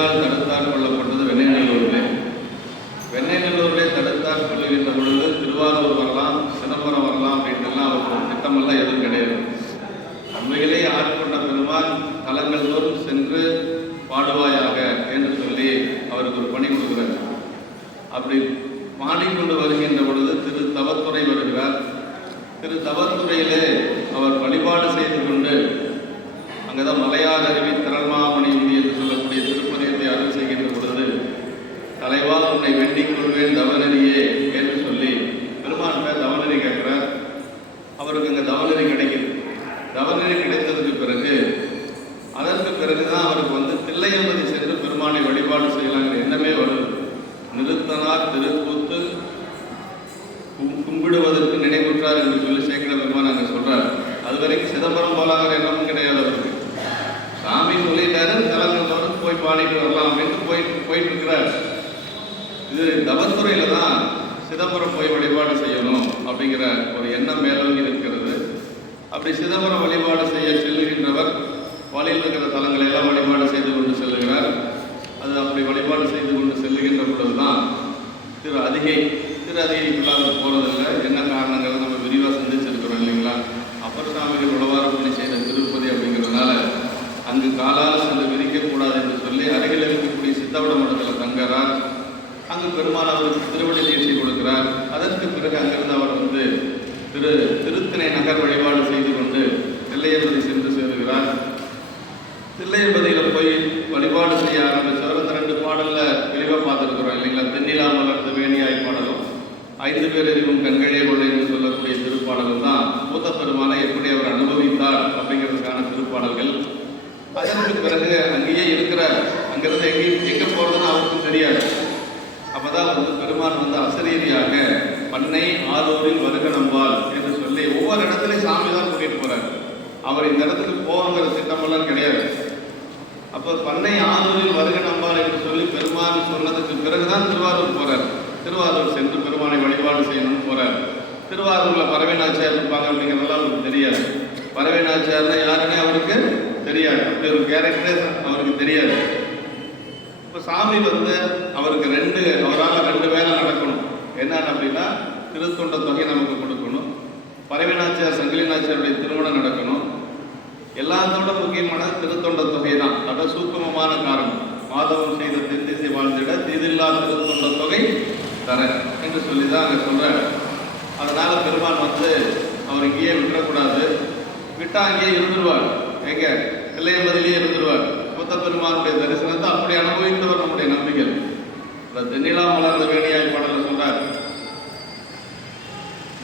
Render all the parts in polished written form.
புயலினால் தடுத்தாற் கொள்ளப்பட்டது வெண்ணெய்நல்லூரிலே. வெண்ணெய்நல்லூரிலே தடுத்தாற் கொள்ளுகின்ற பொழுது திருவாரூர் வரலாம், சிதம்பரம் வரலாம் அப்படின்ட்டுலாம் அவருக்கு திட்டமெல்லாம் எதுவும் கிடையாது. உண்மையிலே ஆட்கொண்ட பெருமான் தலங்கள் தோறும் சென்று பாடுவாயாக என்று சொல்லி அவருக்கு ஒரு பணி கொடுக்கிறார். அப்படி பாடிக்கொண்டு வருகின்ற பொழுது திரு தவத்துறை வருகிறார். திரு தவத்துறையிலே அவர் வழிபாடு செய்து கொண்டு அங்கேதான் மலையார் அருவி திரள்மாமணி என்று சொல்லக்கூடிய திருப்பதியத்தை அருள் செய்கின்ற பொழுது, தலைவா உன்னை வேண்டிக் கொள்வேன் தவநெறியே என்று சொல்லி பெருமான் பேர் தவநெறி கேட்கிறார். அவருக்கு அங்கே தவநெறி கிடைக்குது. தவநெறி கிடைத்ததுக்கு பிறகு அதற்கு பிறகுதான் அவருக்கு வந்து தில்லையம்பதி சென்று பெருமானை வழிபாடு செய்யலாங்கிற எண்ணமே வருது. நிறுத்தனார் திருக்கூத்து கும்பிடுவதற்கு நினைவுற்றார் என்று சொல்லி சேக்கிர பெருமான் அங்கே சொல்றார். அது வரைக்கும் சிதம்பரம் போலாங்கிற எண்ணமும் கிடையாது அவருக்கு. சாமி சொல்லிட்டாரு, தலங்களோடு போய் பாடிட்டு வரலாம் அப்படின்னு போயிட்டு இருக்கிறார். இது தவத்துறையில தான் சிதம்பரம் போய் வழிபாடு செய்யணும் அப்படிங்கிற ஒரு எண்ணம் மேலோங்கி இருக்கிறது. அப்படி சிதம்பரம் வழிபாடு செய்ய செல்லுகின்றவர் வழியில் இருக்கிற தலங்களை எல்லாம் வழிபாடு செய்து கொண்டு செல்லுகிறார். அது அப்படி வழிபாடு செய்து கொண்டு செல்லுகின்ற பொழுதுதான் திரு அதிகைக்குள்ளாக போறதில்லை. என்ன காரணங்கள் நம்ம விரிவாக சிந்திச்சிருக்கிறோம் இல்லைங்களா? அப்பர் சாமிகள் உழவாரம் பண்ணி செய்த திருப்பதி அப்படிங்கிறதுனால அங்கு காலால் சென்று விரிக்கக்கூடாது என்று சொல்லி அருகில் இருக்கக்கூடிய சித்தவட மடத்தில் தங்குறார். அங்கு பெருமாள் அவருக்கு திருவடி தீட்சை கொடுக்கிறார். அதற்கு பிறகு அங்கிருந்து அவர் வந்து திருத்தணை நகர் வழிபாடு செய்து கொண்டு தில்லையம்பதி சென்று சேருகிறார். தில்லையம்பதியில் போய் வழிபாடு செய்ய ஆரம்பித்தவர் அந்த 2 பாடலில் தெளிவாக பார்த்துருக்குறோம் இல்லைங்களா? தென்னிலா மலர்ந்து வேணியாய் பாடலும் 5 பேர் எறிவும் கண்களே கொள்ளை என்று சொல்லக்கூடிய திருப்பாடலும் தான் பூத்த பெருமானை எப்படி அவர் அனுபவித்தார் அப்படிங்கிறதுக்கான திருப்பாடல்கள். அதற்கு பிறகு அங்கேயே இருக்கிறார். அங்கிருந்து எங்கே போகிறதுன்னு அவருக்கும் தெரியாது. அப்போதான் வந்து பெருமான் வந்து அசரீதியாக பண்ணை ஆரூரில் வருக நம்பால் என்று சொல்லி ஒவ்வொரு இடத்துலையும் சாமி தான் கூட்டிகிட்டு போகிறார். அவர் இந்த இடத்துக்கு போங்கிற திட்டமெல்லாம் கிடையாது. அப்போ பண்ணை ஆரூரில் வருக நம்பால் என்று சொல்லி பெருமான் சொன்னதுக்கு பிறகுதான் திருவாரூர் போகிறார். திருவாரூர் சென்று பெருமானை வழிபாடு செய்யணும்னு போகிறார். திருவாரூரில் பறவை நாச்சியார் இருப்பாங்க அப்படிங்கிறதெல்லாம் அவருக்கு தெரியாது. பறவை நாச்சியார்னா யாருன்னே அவருக்கு தெரியாது. அப்படி ஒரு கேரக்டரே அவருக்கு தெரியாது. இப்போ சாமி வந்து அவருக்கு அவரால் 2 வேலை நடக்கணும். என்னன்னு அப்படின்னா திருத்தொண்ட தொகை நமக்கு கொடுக்கணும், பறவை நாச்சியார் சங்கிலி நாச்சியாருடைய திருமணம் நடக்கணும். எல்லாத்தோட முக்கியமான திருத்தொண்ட தொகை தான். அத சூக்குமமான காரணம். மாதவம் செய்த தென்திசை வாழ்ந்திட தீதில்லா திருத்தொண்ட தொகை தர என்று சொல்லி தான் அங்கே சொல்கிறார். அதனால் பெருமான் வந்து அவர் இங்கேயே விட்டுறக்கூடாது. விட்டா அங்கேயே இருந்துருவார். எங்க தில்லையம்பதியிலேயே இருந்துருவார். புத்த பெருமானுடைய தரிசனத்தை அப்படி அனுபவித்தவர் நம்முடைய நம்பிக்கை. தென்னிலா மலர்ந்த வேணியாய் பாடல சொல்றார்,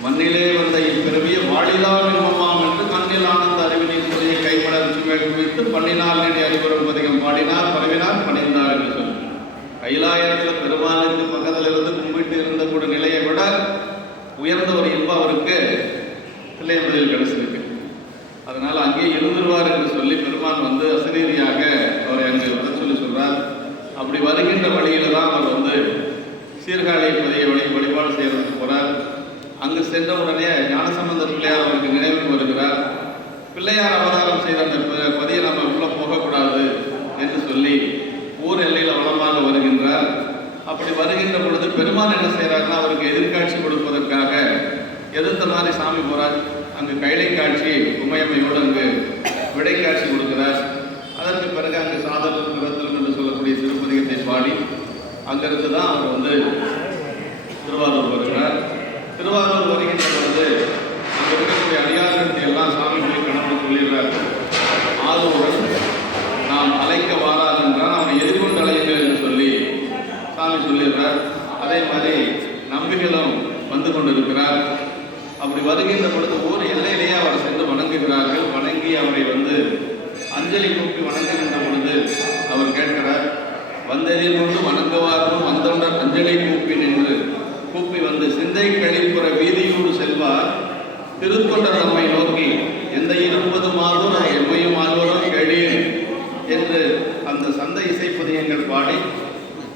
மண்ணிலே வந்த இப்பிறவிய வாழிலால் நிம்மமாம் என்று கண்ணில் ஆனந்த அறிவினின் சொல்லிய கைமலர் சுமேல் குவித்து பண்ணினால் நெடி அறிவுறும் பதிகம் பாடினார் பரவினார் பணிந்தார் என்று சொல்லி கைலாயத்தில் பெருமானுக்கு பக்கத்தில் இருந்து கும்பிட்டு இருந்த கூட நிலையை விட உயர்ந்த ஒரு இன்பம் அவருக்கு தில்லையம்பதியில் கிடைச்சிருக்கு. அதனால் அங்கே இருந்துருவார் என்று சொல்லி பெருமான் வந்து அசரீதியாக அவரை அங்கே வர சொல்லி சொல்றார். அப்படி வருகின்ற வழியில தான் அவர் வந்து சீர்காழி பதியை வழிபாடு செய்யறதுக்கு போறார். அங்கு சென்ற உடனே ஞானசம்பந்த பிள்ளையார் அவருக்கு நினைவுக்கு வருகிறார். பிள்ளையார் அவதாரம் செய்த அந்த பதியை நம்ம உள்ள போகக்கூடாது என்று சொல்லி ஊர் எல்லையில் வளமாக வருகின்றார். அப்படி வருகின்ற பொழுது பெருமான் என்ன செய்யறாருன்னா அவருக்கு எதிர்காட்சி கொடுப்பதற்காக எதிர்த்த மாதிரி சாமி போறார். அங்கு கைலை காட்சி உமையம்மையோடு அங்கு விடை காட்சி கொடுக்கிறார். அதற்கு பிறகு அங்கு சாதலும் பிறத்தலும் என்று சொல்லக்கூடிய திருப்பதிகத்தை பாடி அங்கிருந்து தான் அவர் வந்து திருவாரூர் வருகிறார். திருவாரூர் வருகின்ற பொழுது அங்கே இருக்கக்கூடிய அடியார்களுக்கு எல்லாம் சாமி போய் கடந்து சொல்லிடுறார். ஆதூரன் நாம் அழைக்க வாராது என்றால் அவனை எதிர்கொண்டு அழையுங்கள் என்று சொல்லி சாமி சொல்லிடுறார். அதே மாதிரி நம்பிகளும் வந்து கொண்டிருக்கிறார். அப்படி வருகின்ற பொழுது ஊர் எல்லையிலேயே அவர் சென்று வணங்குகிறார்கள். வணங்கி அவரை வந்து அஞ்சலி கூப்பி வணங்குகின்ற பொழுது அவர் கேட்கிறார், வந்ததில் கொண்டு வணங்குவாரும் வந்தொண்டர் அஞ்சலி கூப்பி நின்று கூப்பி வந்து சிந்தை கழிப்புற வீதியூடு செல்வார் திருத்தொண்டர் நம்மை நோக்கி எந்த 20 மாதம் எம்மையும் ஆழ்வரும் கேளீர் என்று அந்த சந்தை இசைப்பதியங்கள் பாடி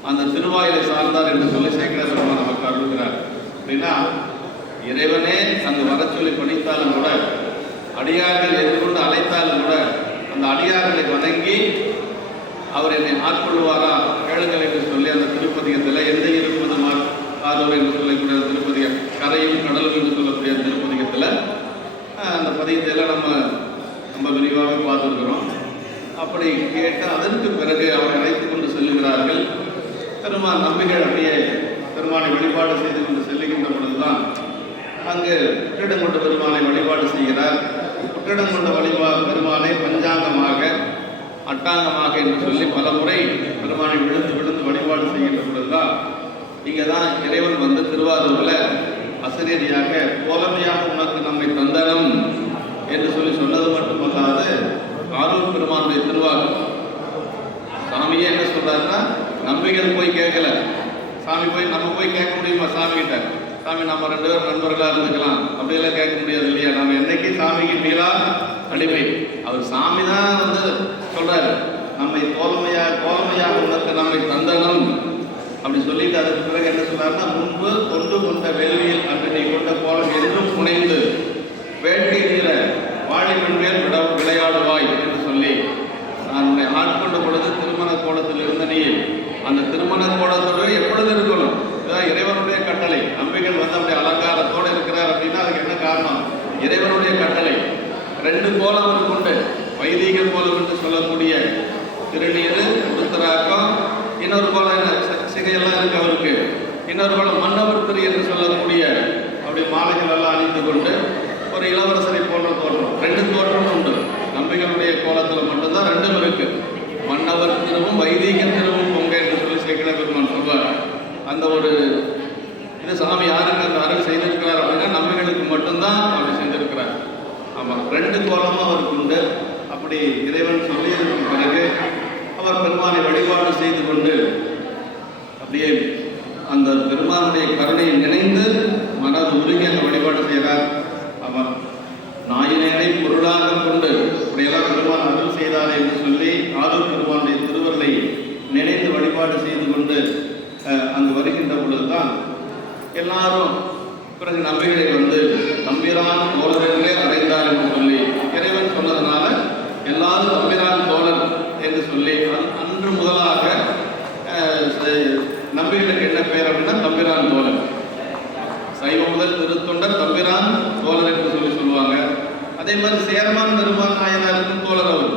அந்த திருவாயிலை சார்ந்தார் என்று சொல்லி சேக்கிர பெருமான் நமக்கு அருள்கிறார். அப்படின்னா இறைவனே அங்கு வர சொல்லி பணித்தாலும் கூட அடியார்கள் எதிர்கொண்டு அழைத்தாலும் கூட அந்த அடியார்களை வணங்கி அவர் என்னை ஆட்கொள்வாரா கழல்கள் என்று சொல்லி அந்த திருப்பதிகத்தில் எந்த இருப்பது ஆரூர் என்று சொல்லக்கூடிய திருப்பதிகம், கரையும் கடலும் என்று சொல்லக்கூடிய திருப்பதிகத்தில் அந்த பதிகத்தையெல்லாம் நம்ம விரிவாக பார்த்துருக்கிறோம். அப்படி கேட்டு அதற்கு பிறகு அவரை அழைத்து கொண்டு செல்லுகிறார்கள். பெருமான் நம்பிகள் அப்படியே பெருமானை வழிபாடு செய்து கொண்டு செல்லுகின்ற பொழுதுதான் அங்கு புற்றிடங்கொண்ட பெருமானை வழிபாடு செய்கிறார். புற்றிடங்கொண்ட பெருமானை பஞ்சாங்கமாக அட்டாங்கமாக என்று சொல்லி பல முறை பெருமானை விழுந்து விழுந்து வழிபாடு செய்கின்ற பொழுதுதான் இங்கே தான் இறைவன் வந்து திருவாரூரில் அசரீரியாக கோலமையாக உனக்கு நம்மை தந்தனம் என்று சொல்லி சொன்னது மட்டுமல்லாது ஆரூர் பெருமானுடைய திருவாரூர் சாமியே என்ன சொல்றாருன்னா, நம்பிகள் போய் கேட்கல, சாமி போய் நம்ம போய் கேட்க முடியுமா சாமி கிட்ட? சாமி நம்ம 2 பேரும் நண்பர்களாக இருந்துக்கலாம் அப்படியெல்லாம் கேட்க முடியாது இல்லையா? நம்ம என்னைக்கு சாமிக்கு மீளா அடிமை. அவர் சாமி தான் வந்து சொல்றாரு, நம்மை கோலமையாக உனக்கு நம்மை தந்தனம் அப்படி சொல்லிட்டு அதுக்கு பிறகு என்ன சொல்றாருன்னா, முன்பு கொண்டு கொண்ட வேள்வியில் அன்று நீ கொண்ட கோலம் என்றும் புனைந்து வேட்டை நீர வாழை மேல் விளையாடுவாய் என்று சொல்லி நான் உன்னை ஆட்கொண்ட பொழுது திருமண கோலத்தில் இருந்த நீ அந்த திருமண கோலத்தோடு எப்பொழுது இருக்கணும்? இதுதான் இறைவனுடைய கட்டளை. நம்பிகள் வந்து அப்படி அலங்காரத்தோடு இருக்கிறார் அப்படின்னா அதுக்கு என்ன காரணம்? இறைவனுடைய கட்டளை. 2 கோலம் இருக்குண்டு, வைதீக கோலம் என்று சொல்லக்கூடிய திருநீர் உருத்தராக்கம், இன்னொரு கோலம் என்ன சிகையெல்லாம் இருக்கு அவருக்கு, இன்னொரு கோலம் மன்னவர் திரு என்று சொல்லக்கூடிய அப்படி மாலைகள் எல்லாம் அணிந்து கொண்டு ஒரு இளவரசரை போன்ற தோற்றம். 2 தோற்றமும் உண்டு. நம்பிகளுடைய கோலத்தில் மட்டும்தான் 2ம் இருக்கு. மன்னவர் திருவும் வைதீக திருவும் பொங்க என்று சொல்லி சேக்கிழார் பெருமான் சொல்வார். அந்த ஒரு இது சாமி யாருக்கு அந்த அருள் செய்திருக்கிறார் அப்படின்னா நம்பிகளுக்கு மட்டும்தான் அப்படி செஞ்சிருக்கிறார். ஆமாம், 2 கோலமும் அவருக்கு உண்டு. அப்படி இறைவன் சொல்லி இருக்கும் பிறகு அவர் பெருமானை வழிபாடு செய்து கொண்டு அப்படியே அந்த பெருமானுடைய கருணையை நினைந்து மனது உருகி அந்த வழிபாடு செய்கிறார். அவர் நாயினேனை பொருளாக கொண்டு அப்படியெல்லாம் பெருமான் அருள் செய்தார் என்று சொல்லி ஆரூர் பெருமானுடைய திருவருளை நினைந்து வழிபாடு செய்து கொண்டு அங்கு வருகின்ற பொழுதுதான் எல்லாரும் பிறகு நம்பிகளை வந்து தம்பிரான் தோழர்களே அடைந்தார் என்று சொல்லி இறைவன் சொன்னதுனால எல்லாரும் தம்பிரான் தோழர் என்று சொல்லி அன்று முதலாக நம்பிகளுக்கு என்ன பெயர் அப்படின்னா தம்பிரான் தோழர். சைவ முதல் திருத்தொண்டர் தம்பிரான் தோழர் என்று சொல்லி சொல்லுவாங்க. அதே மாதிரி சேரமான் பெருமான் நாயனாருக்கும் தோழர், அவர்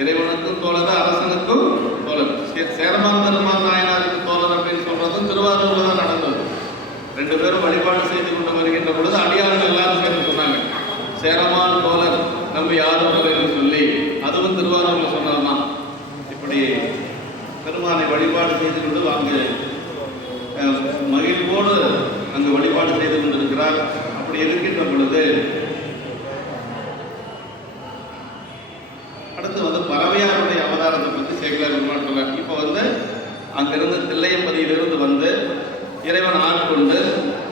இறைவனுக்கும் தோழர், அரசனுக்கும் தோழர். சேரமான் பெருமான் நாயனாருக்கு தோழர் அப்படின்னு சொல்றதும் திருவாரூர்ல தான் நடந்தது. 2 பேரும் வழிபாடு செய்து கொண்டு வருகின்ற பொழுது அடியார்கள் எல்லாரும் சேர்ந்து சொன்னாங்க, சேரமான் தோழர் நம்பி யாரும் என்று சொல்லி, அதுவும் திருவாரூர்ல சொன்னதுதான். இப்படி பெருமானை வழிபாடு செய்து கொண்டு அங்கு மகிழ்வோடு அங்கு வழிபாடு செய்து கொண்டிருக்கிறார். அப்படி இருக்கின்ற பொழுது அடுத்து வந்து பறவையாருடைய அவதாரத்தை பற்றி சேக்கிழார் பெருமான் சொல்றார். இப்போ வந்து அங்கிருந்து தில்லையம்பதியிலிருந்து வந்து இறைவன் ஆட்கொண்டு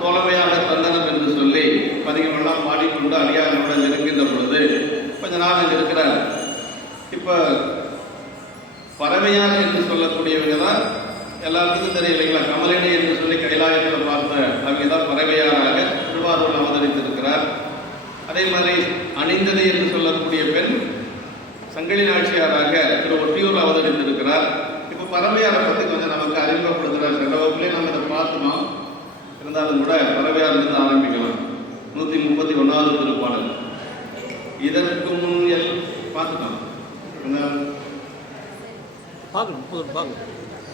தோழமையாக தந்தனம் என்று சொல்லி பதிகமெல்லாம் பாடிக்கொண்டு அடியாரோடு நெருங்கின்ற பொழுது கொஞ்ச நாள் அங்கே இருக்கிறார். இப்போ பறவையார் என்று சொல்லக்கூடியவங்க தான் எல்லாத்துக்கும் தெரியும் இல்லைங்களா? கமலினி என்று சொல்லி கைலாயத்தில் பார்த்த அவங்க தான் பறவையாராக திருவாரூரில் அவதரித்திருக்கிறார். அதே மாதிரி அணிந்தது என்று சொல்லக்கூடிய பெண் சங்கிலி நாச்சியாராக திரு ஒட்டியூர் அவதரித்திருக்கிறார். இப்போ பறவையாரை பற்றி கொஞ்சம் நமக்கு அறிமுகப்படுத்துகிறார். சென்ற வகுப்புலேயே நம்ம இதை பார்த்தோம். இருந்தாலும் கூட பறவையாரிலிருந்து ஆரம்பிக்கலாம். 131வது திருப்பாடல். இதற்கு முன் பார்த்துட்டோம், பார்க்கணும்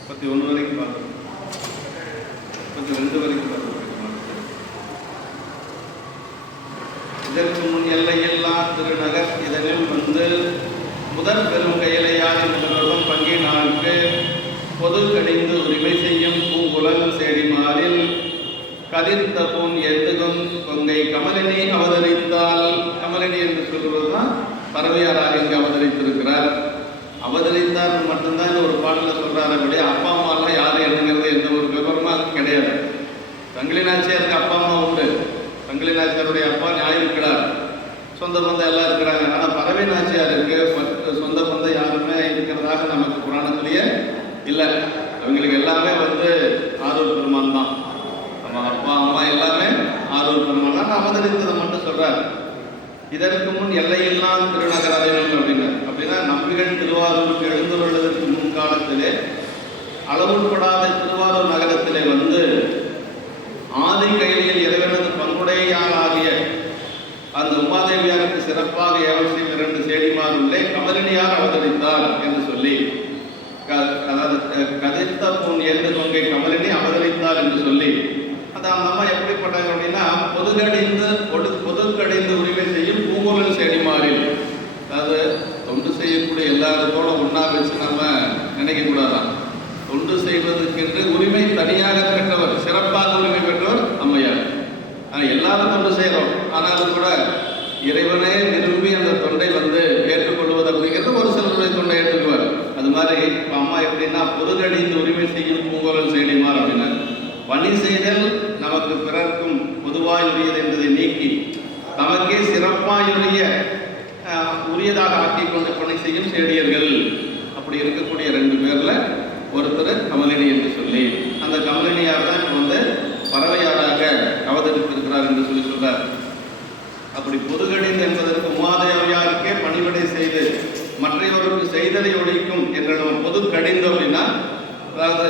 31 வரைக்கும் பார்க்கணும், 32 வரைக்கும் பார்க்கணும். இதற்கு முன் எல்லையில்லா திருநகர் இதனில் வந்து முதற் பெரும் கையிலையாதி முதல்வரும் பங்கி நான்கு பொது கடிந்து உரிமை செய்யும் பூங்குழல் செடிமாறில் கதிர்த்த பூன் எதுகும் கொங்கை கமலினி அவதரித்தால். கமலினி என்று சொல்வதுதான் பறவையாராக இங்கு அவதரித்திருக்கிறார். அவதரித்தார் மட்டும்தான் இந்த ஒரு பாடலில் சொல்கிறார். அப்படியே அப்பா அம்மாலாம் யாரும் என்னங்கிறது எந்த ஒரு விவரமாக கிடையாது. சங்கிலி நாச்சியாருக்கு அப்பா அம்மா உண்டு. சங்கிலி நாச்சியாருடைய அப்பா ஞாயிறுக்கிறார், சொந்த பந்தம் எல்லாம் இருக்கிறாங்க. ஆனால் பறவை நாச்சியாருக்கு சொந்த பந்தம் யாருமே இருக்கிறதாக நமக்கு புராணத்திலேயே இல்லை. அவங்களுக்கு எல்லாமே வந்து ஆரூர் பெருமான் தான். நம்ம அப்பா அம்மா எல்லாமே ஆரூர் பெருமான் தான். அவதரித்ததை மட்டும் சொல்கிறார். இதற்கு முன் எல்லையெல்லாம் திருநகர் அடையணும் அப்படின்னா நம்பிகள் திருவாரூருக்கு எழுந்துள்ளதற்கு முன்காலத்திலே அளவுப்படாத திருவாரூர் நகரத்திலே வந்து ஆதி கையில் இறைவனது பங்குடையாளாகிய அந்த உமாதேவியாருக்கு சிறப்பாக ஏவல் செய்த 2 சேடிமாருள்ளே கமலினியார் அவதரித்தார் என்று சொல்லி, கதிர்த்த பொன் எந்த கொங்கை கமலினி அவதரித்தார் என்று சொல்லி, அந்த அம்மா எப்படிப்பட்டாங்க அப்படின்னா பொதுக்கடிந்து உரிமை செய்யும் பூங்குழல் சேடிமாரில், அதாவது தொண்டு செய்யக்கூடிய எல்லாருக்கோட ஒன்றா வச்சு நம்ம நினைக்கக்கூடாதான். தொண்டு செய்வதற்கென்று உரிமை தனியாக பெற்றவர், சிறப்பாக உரிமை பெற்றவர் அம்மையார். ஆனால் எல்லாரும் தொண்டு செய்கிறோம், ஆனாலும் கூட இறைவனே விரும்பி அந்த தொண்டை வந்து ஏற்றுக்கொள்வது அப்படிங்கிறது ஒரு சிலருடைய தொண்டை ஏற்றுக்குவார். அது மாதிரி இப்போ அம்மா எப்படின்னா பொதுக்கடிந்து உரிமை செய்யும் பூங்குழல் சேடிமார் அப்படின்னா, பணி செய்தல் நமக்கு பிறர்க்கும் பொதுவாயுரியது என்பதை நீக்கி தமக்கே உரியதாக ஆக்கி கொண்டு பணி செய்யும் சேடியர்கள். அப்படி இருக்கக்கூடிய 2 பேர்ல ஒருத்தர் கமலினி என்று சொல்லி, அந்த கமலினியார் தான் இப்போ வந்து பறவையாராக அவதரித்திருக்கிறார் என்று சொல்லி சொல்றார். அப்படி பொதுகடிந்து என்பதற்கு உமாதேவியாருக்கே பணிவிடை செய்து மற்றவருக்கு செய்தலை ஒழிக்கும் என்ற நம்ம பொது கடிந்து அப்படின்னா, அதாவது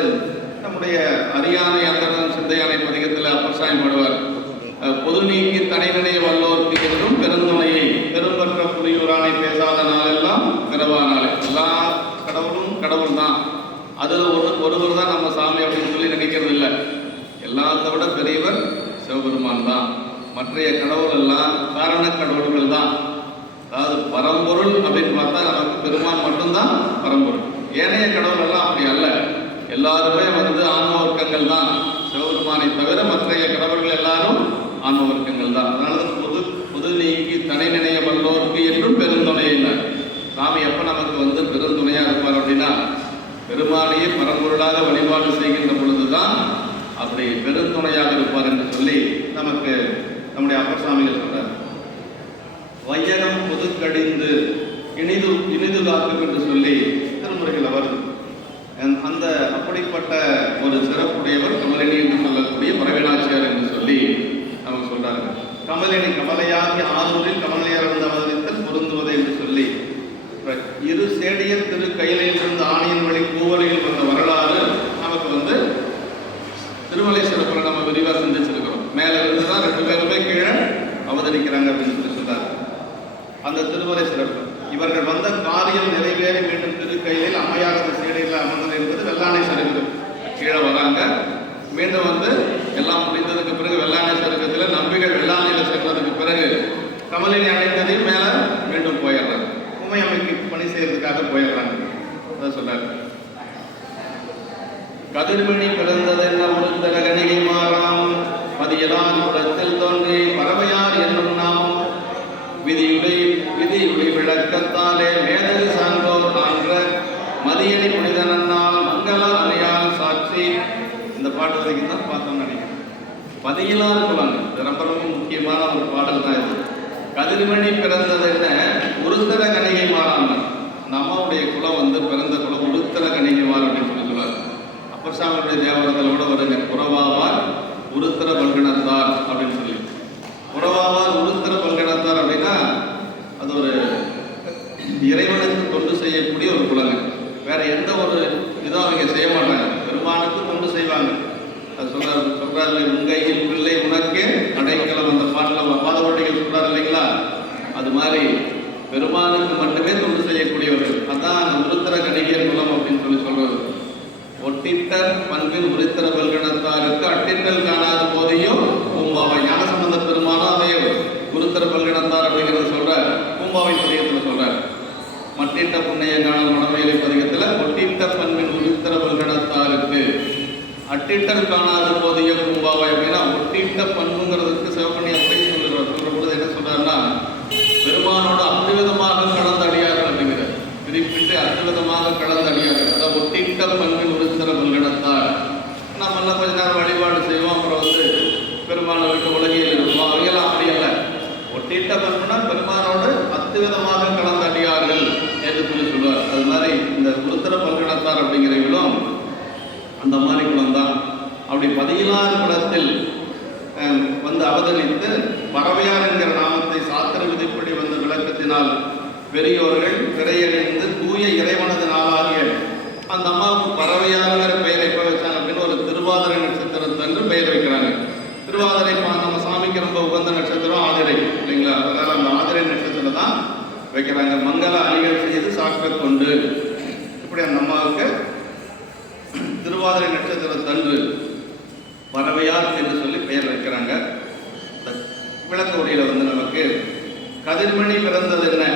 நம்முடைய அரியானை அந்தரன் சிந்தையானை பதிகத்தில் அப்பர் சாமி பாடுவார், பொது நீக்கி தனிவினைய வல்லோர்க்கு என்றும் பெருந்துணையை பெரும்பற்ற புலியூரானை பேசாத நாளெல்லாம் பிறவானாலே. எல்லா கடவுளும் கடவுள் தான், அது ஒருவர் தான் நம்ம சாமி அப்படின்னு சொல்லி நினைக்கிறது இல்லை. எல்லாத்த விட பெரியவர் சிவபெருமான் தான். மற்றைய கடவுள் எல்லாம் காரண கடவுள்கள் தான். அதாவது பரம்பொருள் அப்படின்னு பார்த்தா நமக்கு பெருமான் மட்டும்தான் பரம்பொருள். ஏனைய கடவுள் எல்லாம் அப்படி அல்ல, எல்லாருமே வந்து ஆன்ம வர்க்கங்கள் தான். சிவபெருமானை தவிர மற்றைய கடவுள்கள் எல்லாரும் ஆன்ம வர்க்கங்கள் தான். அதனால பொது நீக்கி தனி நினைய வல்லோருக்கு என்றும் பெருந்துணையினர். சாமி எப்போ நமக்கு வந்து பெருந்துணையாக இருப்பார் அப்படின்னா, பெருமாளையே பரம்பொருளாக வழிபாடு செய்கின்ற பொழுதுதான் அப்படி பெருந்துணையாக இருப்பார் என்று சொல்லி நமக்கு நம்முடைய அப்பர் சாமிகள் சொல்றார். வையகம் பொதுக்கடிந்து இனிது காக்கும் என்று சொல்லி திருமுறைகள் வருது. அந்த அப்படிப்பட்ட ஒரு சிறப்புடையவர் கமலினி என்று சொல்லக்கூடிய பரவினாச்சியார் என்று சொல்லி நமக்கு சொல்றாங்க. கமலினி கமலையாகி ஆரூரில் கமலையார் வந்து அவதரித்தல் பொருந்துவது என்று சொல்லி, 2 சேடியர் திரு கையிலையில் இருந்த ஆணியின் வழி பூவரையில் வந்த வரலாறு நமக்கு வந்து திருமலை சிறப்பில் நம்ம விரிவாக சிந்திச்சிருக்கிறோம். மேலே இருந்து தான் 2 பேருமே கீழே அவதரிக்கிறாங்க அப்படின்னு சொல்லி சொல்றாரு. அந்த திருமலை சிறப்பு, இவர்கள் வந்த காரியம் நிறைவேறி மீண்டும் திருக்கையில் அம்மையார் அந்த சேடியில் அமர்ந்தது என்பது வெள்ளானை சரிவு. கீழே வராங்க, மீண்டும் வந்து எல்லாம் முடிந்ததுக்கு பிறகு வெள்ளானை சருக்கத்தில் நம்பிகள் வெள்ளானையில் சேர்ந்ததுக்கு பிறகு கமலினி அடைந்ததையும் மேலே மீண்டும் போயிடுறாங்க. உமை அமைக்கு பணி செய்யறதுக்காக போயிடுறாங்க. அதான் சொன்னார். கதிர்மணி பிறந்ததென்ன உருத்தர கணிகை மாறாம் மதியலான் புறத்தில் தோன்றி பறவையார் என்னும் நாமம் விதியுடை விளக்கத்தாலே மேதகு சான்றோர் ஆன்ற மதியணி புனிதனால் மங்கள அணையால் சாட்சி. இந்த பாட்டு வரைக்கும் தான் பார்த்தோம் நினைக்கிறேன். பதியலார் குலங்க, இது ரொம்ப ரொம்ப முக்கியமான ஒரு பாடல் தான் இது. கதிர்மணி பிறந்தது என்ன உருத்தர கணிகை மாறாங்க. அந்த அம்மாவுடைய குலம் வந்து பிறந்த குலம் உருத்தர கணிகை மாறு அப்படின்னு சொல்லி சொல்லுவார். அப்பர் சாமியுடைய தேவரத்தில் கூட வருங்க, புறவாவார் உருத்தர பல்கணத்தார் அப்படின்னு சொல்லி. புறவாவார் உருத்தர பல்கணத்தார் அப்படின்னா அது ஒரு இறைவனுக்கு தொண்டு செய்யக்கூடிய ஒரு குலங்க. வேற எந்த ஒரு இதுவும் அவங்க செய்ய மாட்டாங்க, பெருமானுக்கு தொண்டு செய்வாங்க. அது சொல்றாரு உங்கையில் பிள்ளை உனக்கே அடைக்கலம். அந்த பாட்டில் பாதவட்டிகள் சொல்றாரு இல்லைங்களா, அது மாதிரி பெருமானுக்கு மட்டுமே தொண்டு செய்யக்கூடியவர்கள். அதான் அந்த உருத்தர கணிகையர் குலம் அப்படின்னு சொல்லி சொல்றது. ஒட்டிட்டர் பண்பின் உரித்தர பல்கணத்தாருக்கு அட்டிட்டல் காணாத போதையும் பூம்பாவை ஞானசம்பந்த பெருமானும் அதே உருத்தர பல்கணத்தார் அப்படிங்கிறத சொல்றார். பூம்பாவை பதிகத்தில் சொல்றார். மட்டிட்ட புண்ணிய காணல் மனமேலை பதிகத்தில் ஒட்டிட்ட பண்பின் உரித்தர பல்கணத்தாருக்கு அட்டிட்டல் காணாத போதைய பூம்பாவை அப்படின்னா, ஒட்டிட்ட பண்புங்கிறதுக்கு சிவப்பண்ணி அப்படியே சொல்லுறார். சொல்ற பொழுது என்ன சொல்றாருன்னா, பெருமானோட அத்துவிதமாக கலந்து அடியார்கள் அப்படிங்கிற குறிப்பிட்டு அத்துவிதமாக கலந்து அடியார்கள். அதாவது ஒட்டிட்ட பண்பின் உருத்தர பல்கணத்தார். நம்ம எல்லாம் கொஞ்ச நேரம் வழிபாடு செய்வோம், அப்புறம் வந்து பெருமானை விட்டு உலகில் இருப்போம். அவையெல்லாம் அப்படி அல்ல. ஒட்டிட்ட பண்புனா பெருமானோடு அத்துவிதமாக கலந்து அடியார்கள் என்று சொல்லி சொல்லுவார். அது மாதிரி இந்த உருத்தர பல்கணத்தார் அப்படிங்கிறவங்களும் அந்த மாதிரி குலம் தான். அப்படி பதியிலார் குலத்தில் வந்து அவதரித்து பறவையார் என்கிற நாமத்தை சாத்திர விதிப்படி வந்த விளக்கத்தினால் பெரியோர்கள் திரையடைந்து தூய இறைவனது நாளாகிய அந்த அம்மாவுக்கு பறவையாருங்கிற பெயரை எப்போ வச்சாங்க அப்படின்னு ஒரு திருவாதிரை நட்சத்திரத்தன்று பெயர் வைக்கிறாங்க. திருவாதிரை நம்ம சாமிக்கு ரொம்ப உகந்த நட்சத்திரம் ஆதிரை இல்லைங்களா? அதனால் அந்த ஆதிரை நட்சத்திரம் தான் வைக்கிறாங்க. மங்கள அணிகள் செய்து சாக்க கொண்டு, இப்படி அந்த அம்மாவுக்கு திருவாதிரை நட்சத்திரத்தன்று பறவையார் என்று சொல்லி பெயர் வைக்கிறாங்க. விளக்க உரையில் வந்து நமக்கு கதிர்மணி பிறந்தது என்ன,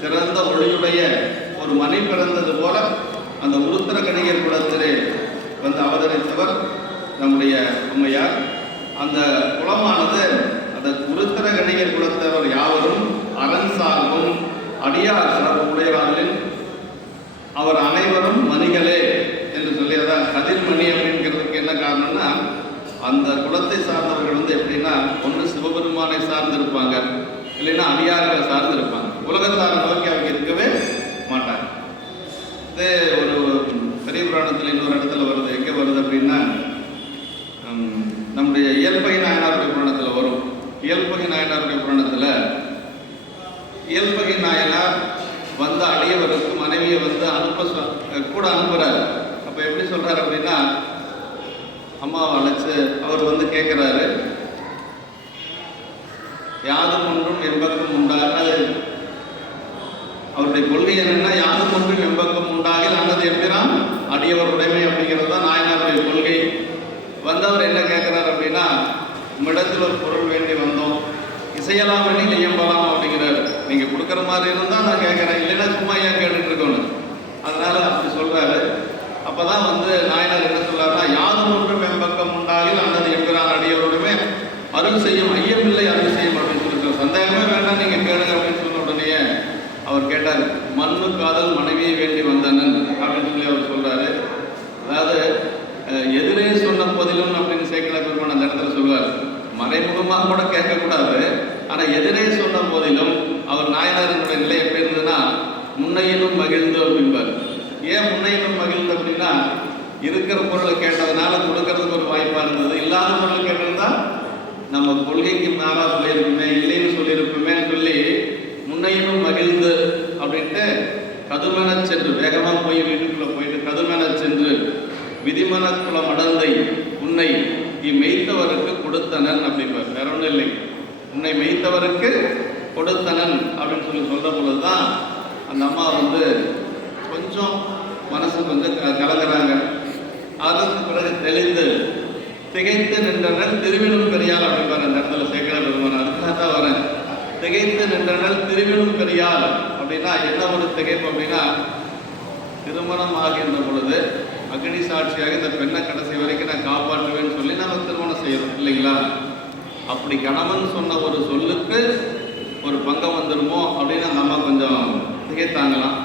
சிறந்த ஒளியுடைய ஒரு மணி பிறந்தது போல அந்த உருத்திர கணிகர் குலத்திலே வந்து அவதரித்தவர் நம்முடைய அம்மையார். அந்த குலமானது அந்த உருத்திர கணிகர் குலத்தவர் யாவரும் அரண் சார்பும் அடியார் சிறப்பு உடையவர்களின் அவர் அனைவரும் மணிகளே என்று சொல்லி, அதான் கதிர்மணி அப்படிங்கிறதுக்கு என்ன காரணம்னா, அந்த குலத்தை சார்ந்தவர்கள் வந்து எப்படின்னா ஒன்று சிவபெருமானை சார்ந்திருப்பாங்க, இல்லைன்னா அடியார்களை சார்ந்திருப்பாங்க. உலகத்தாரை நோக்கி அவங்க இருக்கவே மாட்டாங்க. இதே ஒரு பெரிய புராணத்தில் இன்னொரு இடத்துல வருது. எங்கே வருது அப்படின்னா, நம்முடைய இயல்பகை நாயனாருடைய புராணத்தில் வரும். இயல்பகை நாயனாருடைய புராணத்தில் இயல்பகை நாயனார் வந்த அடியவருக்கு மனைவியை வந்து கூட அனுப்புகிறார். அப்போ எப்படி சொல்கிறார் அப்படின்னா, அம்மாவை அழைச்சு அவர் வந்து கேட்குறாரு, யாதும் ஒன்றும் எம்பக்கம் உண்டாக, அவருடைய கொள்கை என்னன்னா யாதும் ஒன்றும் எம்பக்கம் உண்டாக அன்னது எம்பிரான் அடியவர் உடைமை அப்படிங்கிறது தான் நாயனாருடைய கொள்கை. வந்தவர் என்ன கேட்குறாரு அப்படின்னா, உம்மிடத்தில் ஒரு பொருள் வேண்டி வந்தோம், இசையலாம் வேண்டி இயம்பலாம் அப்படிங்கிறாரு. நீங்கள் கொடுக்குற மாதிரி இருந்தால் நான் கேட்குறேன், இல்லைன்னா சும்மா ஏன் கேட்டுட்டு இருக்கணும். அதனால அப்படி சொல்கிறாரு. அப்போ தான் வந்து நாயனார் என்ன சொல்றாருன்னா, யாதும் ஒன்றும் எம்பக்கம் உண்டாகில் அன்னது எம்பிரான் அடியவருடைமை அருள் செய்யும், ஐயமில்லை அருள் செய்யும் அப்படின்னு சொல்லிட்டு, சந்தேகமே வேண்டாம் நீங்கள் கேளுங்க அப்படின்னு சொன்ன உடனே அவர் கேட்டார், மண்ணு காதல் மனைவியை வேண்டி வந்தனன் அப்படின்னு சொல்லி அவர் சொல்றாரு. அதாவது எதிரே சொன்ன போதிலும் அப்படின்னு சேக்கல பெருமான் அந்த இடத்துல சொல்வார். மறைமுகமாக கூட கேட்கக்கூடாது, ஆனால் எதிரே சொன்ன போதிலும் அவர் நாயனாரினுடைய நிலை எப்படி இருந்ததுன்னா, முன்னையிலும் மகிழ்ந்து அப்படின்பார். ஏன் முன்னையிலும் மகிழ்ந்து அப்படின்னா, இருக்கிற பொருளை கேட்டதுனால கொடுக்கறதுக்கு ஒரு வாய்ப்பாக இருந்தது. இல்லாத பொருளை கேட்டிருந்தா நம்ம கொள்கைக்கு மேலாக சொல்லியிருப்போமே, இல்லைன்னு சொல்லியிருப்போமேன்னு சொல்லி முன்னையிலும் மகிழ்ந்து அப்படின்ட்டு கதுமென சென்று வேகமாக போய் வீட்டுக்குள்ளே போயிட்டு கதுமென சென்று விதிமனக்குள்ள மடந்தை உன்னை மெய்த்தவருக்கு கொடுத்தனன் அப்படின்பார். வேற ஒன்றும் இல்லை, உன்னை மெய்த்தவருக்கு கொடுத்தனன் அப்படின்னு சொல்லி சொல்கிற பொழுது தான் அந்த அம்மா வந்து கொஞ்சம் மனசு கொஞ்சம் கலங்குறாங்க. அதற்கு பிறகு தெளிந்து திகைத்து நின்றனல் திருவிழும் பெரியாள் அப்படின்பார் அந்த இடத்துல சேக்கல பெருமான். அதுக்காக தான் வரேன். திகைத்து நின்றனல் திருவிழும் பெரியாள் அப்படின்னா என்ன ஒரு திகைப்பு அப்படின்னா, திருமணம் ஆகின்ற பொழுது அக்னி சாட்சியாக இந்த பெண்ணை கடைசி வரைக்கும் நான் காப்பாற்றுவேன்னு சொல்லி நம்ம திருமணம் செய்யறோம் இல்லைங்களா? அப்படி கணவன் சொன்ன ஒரு சொல்லுக்கு ஒரு பங்கம் வந்துடுமோ அப்படின்னு அந்த அம்மா கொஞ்சம் திகைத்தாங்களாம்.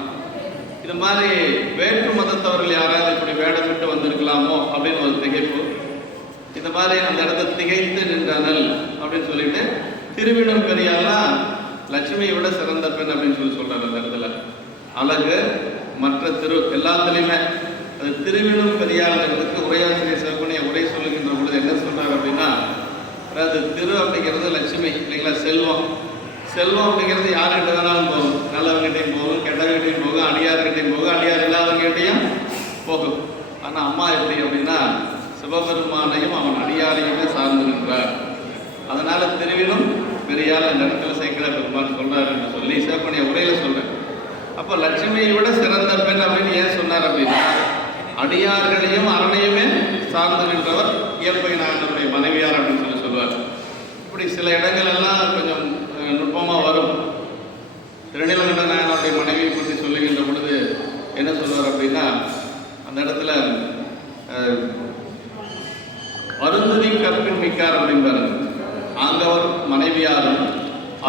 இது மாதிரி வேற்று மதத்தவர்கள் யாராவது இப்படி வேடமிட்டு வந்திருக்கலாமோ அப்படின்னு ஒரு திகைப்பு. இந்த மாதிரி அந்த இடத்த திகைத்து நின்றனல் அப்படின்னு சொல்லிட்டு, திருவிழும் பெரியாலாம் லட்சுமியை விட சிறந்த பெண் அப்படின்னு சொல்லி சொல்றாரு அந்த இடத்துல. அழகு மற்ற எல்லாத்துலேயுமே அது திருவிழும் பெரியாளுங்கிறதுக்கு உரையாசிரியர் சிவகுணிய உரை சொல்லுகின்ற பொழுது என்ன சொல்றாரு அப்படின்னா, அதாவது திரு அப்படிங்கிறது லட்சுமி இல்லைங்களா, செல்வம். செல்வம் அப்படிங்கிறது யார்கிட்ட வேணாலும் போகும், நல்லவங்கிட்டையும் போகும், கெட்டவங்கிட்டையும் போகும், அடியார்கிட்டையும் போகும், அடியார் இல்லாதவங்கிட்டையும் போகும். ஆனால் அம்மா எப்படி அப்படின்னா சிவபெருமானையும் அவன் அடியாரையுமே சார்ந்து நின்றார். அதனால திருவிழும் பெரியால் அந்த இடத்துல சேக்கல பெருமான் சொல்றாரு என்று சொல்லி சிவகுணிய உரையில சொல்றேன். அப்போ லட்சுமியை விட சிறந்த பெண் அப்படின்னு ஏன் சொன்னார் அப்படின்னா, அடியார்களையும் அரணையுமே சார்ந்து நின்றவர் இயல்பகை நாயனருடைய மனைவியார் அப்படின்னு சொல்லி சொல்வார். இப்படி சில இடங்கள் எல்லாம் கொஞ்சம் நுட்பமாக வரும். திருநீலகண்ட நாயனருடைய மனைவியை பற்றி சொல்லுகின்ற பொழுது என்ன சொல்வார் அப்படின்னா, அந்த இடத்துல அருந்ததி கற்பின் மிக்கார் அப்படின்பார். ஆங்கவர் மனைவியாரும்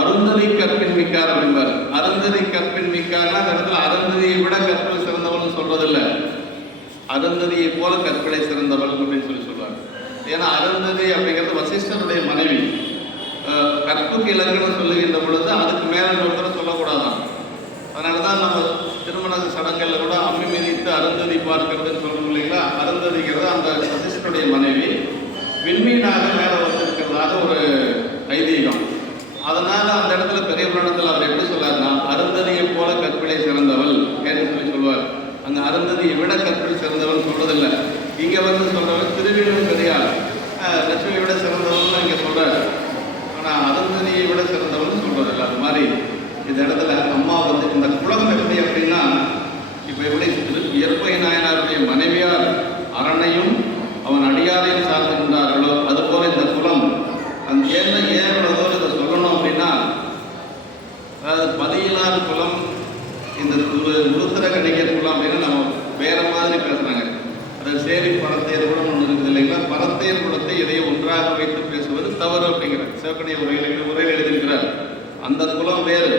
அருந்ததி கற்பின் மிக்கார் அப்படின்பார். அருந்ததி கற்பின் மிக்கார்னா அந்த இடத்துல அருந்ததியை விட கற்பில் சிறந்தவள்னு சொல்றதில்லை, அருந்ததியை போல கற்பிலை சிறந்தவள் அப்படின்னு சொல்லி சொல்றாங்க. ஏன்னா அருந்ததி அப்படிங்கிறது வசிஷ்டருடைய மனைவி. கற்புக்கு இலக்கணம் சொல்லுகின்ற பொழுது அதுக்கு மேலே ஒருத்தர் சொல்லக்கூடாதான். அதனால தான் நம்ம திருமண சடங்குகளில் கூட அம்மி மிதித்து அருந்ததி பார்க்கிறதுன்னு சொல்றோம் இல்லைங்களா. அருந்ததிங்கிறது அந்த வசிஷ்டருடைய மனைவி விண்மீனாக மேலே வந்திருக்கிறதாக ஒரு ஐதீகம். அதனால அந்த இடத்துல பெரிய புராணத்தில் அவர் எப்படி சொல்லாருன்னா, அருந்ததியை போல கற்பிலை சிறந்தவள் என்று சொல்லி சொல்வார். அந்த அருந்ததியை விட கற்பில் இல்லை. இங்கே வந்து சொல்கிறவர் திருவிழும் பெரியார் லட்சுமியை விட சிறந்தவன் இங்கே சொல்கிறார். ஆனால் அருந்ததியை விட சிறந்தவன் சொல்கிறது இல்லை. அது மாதிரி இந்த இடத்துல அம்மா வந்து இந்த குலம் எப்படி அப்படின்னா, இப்போ எப்படி இயற்பை நாயனாருடைய மனைவியார் அரணையும் அவன் அடியாரையும் சார்ந்திருந்தார்களோ அதுபோல இந்த குலம் அந்த ஏன் இதை சொல்லணும் அப்படின்னா, அதாவது பதியிலார் குலம் இந்த உருத்திர கணிகர் குலம் அப்படின்னு நம்ம வேற மாதிரி பேசுகிறாங்க. அது சேரி பரத்தையர் குலம் ஒன்று இருக்குது இல்லைங்களா. பரத்தையர் குலத்தை எதையும் ஒன்றாக வைத்து பேசுவது தவறு அப்படிங்கிறார். சிவக்கணிய உரையில் எழுதியிருக்கிறார். அந்த குலம் வேறு,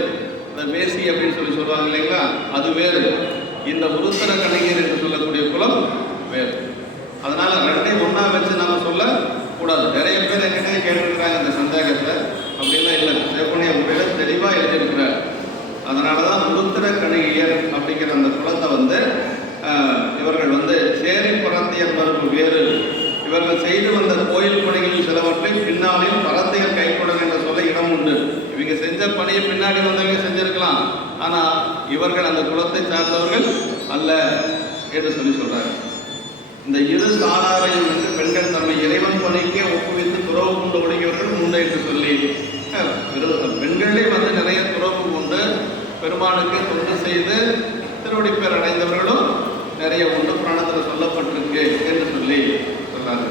அந்த வேசி அப்படின்னு சொல்லுவாங்க இல்லைங்களா, அது வேறு. இந்த உருத்திர கணிகர் என்று சொல்லக்கூடிய குலம் வேறு. அதனால ரெண்டையும் ஒன்றா வச்சு நம்ம சொல்லக்கூடாது. நிறைய பேர் என்கிட்ட கேட்டிருக்கிறாங்க இந்த சந்தேகத்தை. அப்படின்லாம் இல்லை, சிவக்கணிய உரையில் தெளிவாக எழுதியிருக்கிறார். அதனால தான் உருத்திர கணிகையர் அப்படிங்கிற அந்த குலத்தை வந்து இவர்கள் வந்து சேரி பரத்தையர் மரபு வேறு. இவர்கள் செய்து வந்த கோயில் பணிகளில் சிலவற்றை பின்னாளில் பரத்தையர் கைப்படும் என்ற சொல்ல இடம் உண்டு. இவங்க செஞ்ச பணியை பின்னாடி வந்தவங்க செஞ்சிருக்கலாம், ஆனால் இவர்கள் அந்த குலத்தை சார்ந்தவர்கள் அல்ல என்று சொல்றாங்க. இந்த இரு சாராரையும் என்று பெண்கள் தம்மை இறைவன் பணிக்கே ஒப்புவித்து துறவு கொண்டு ஒடுங்கியவர்கள் உண்டு என்று சொல்லி பெண்களே வந்து நிறைய துறவு கொண்டு பெருமானுக்கு தொண்டு செய்து திருவடிப்பேர் அடைந்தவர்களும் நிறைய உண்டு, புராணத்தில் சொல்லப்பட்டிருக்கு என்று சொல்லி சொன்னாங்க.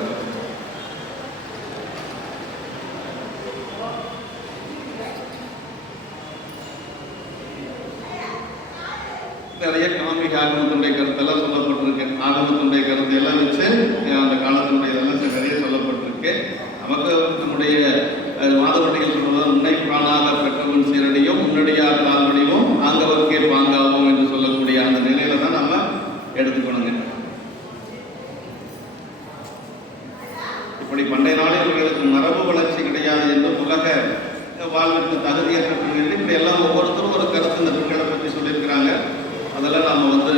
நிறைய காமிக ஆகமத்தினுடைய கருத்தெல்லாம் சொல்லப்பட்டிருக்கு. ஆகமத்தினுடைய கருத்தை எல்லாம் வச்சு அந்த காலத்தினுடைய இதெல்லாம் நிறைய சொல்லப்பட்டிருக்கு. நமக்கு நம்முடைய மாதவட்டிகள் சொல்வதால் முன்னை புராணாக பெற்றவன் சீரடியும் முன்னடியார் தாழ்வடிவும் ஆங்கவர்க்கே பாங்காவும் என்று சொல்லக்கூடிய அந்த நிலையில தான் நம்ம எடுத்துக்கணுங்க. இப்படி பண்டைய நாளில் இவர்களுக்கு மரபு வளர்ச்சி கிடையாது என்றும் உலக வாழ்விற்கு தகுதியற்ற பெண்கள் இப்படி எல்லாம் ஒவ்வொருத்தரும் ஒரு கருத்து இந்த பெண்களை பற்றி சொல்லியிருக்கிறாங்க. அதெல்லாம் நாம் வந்து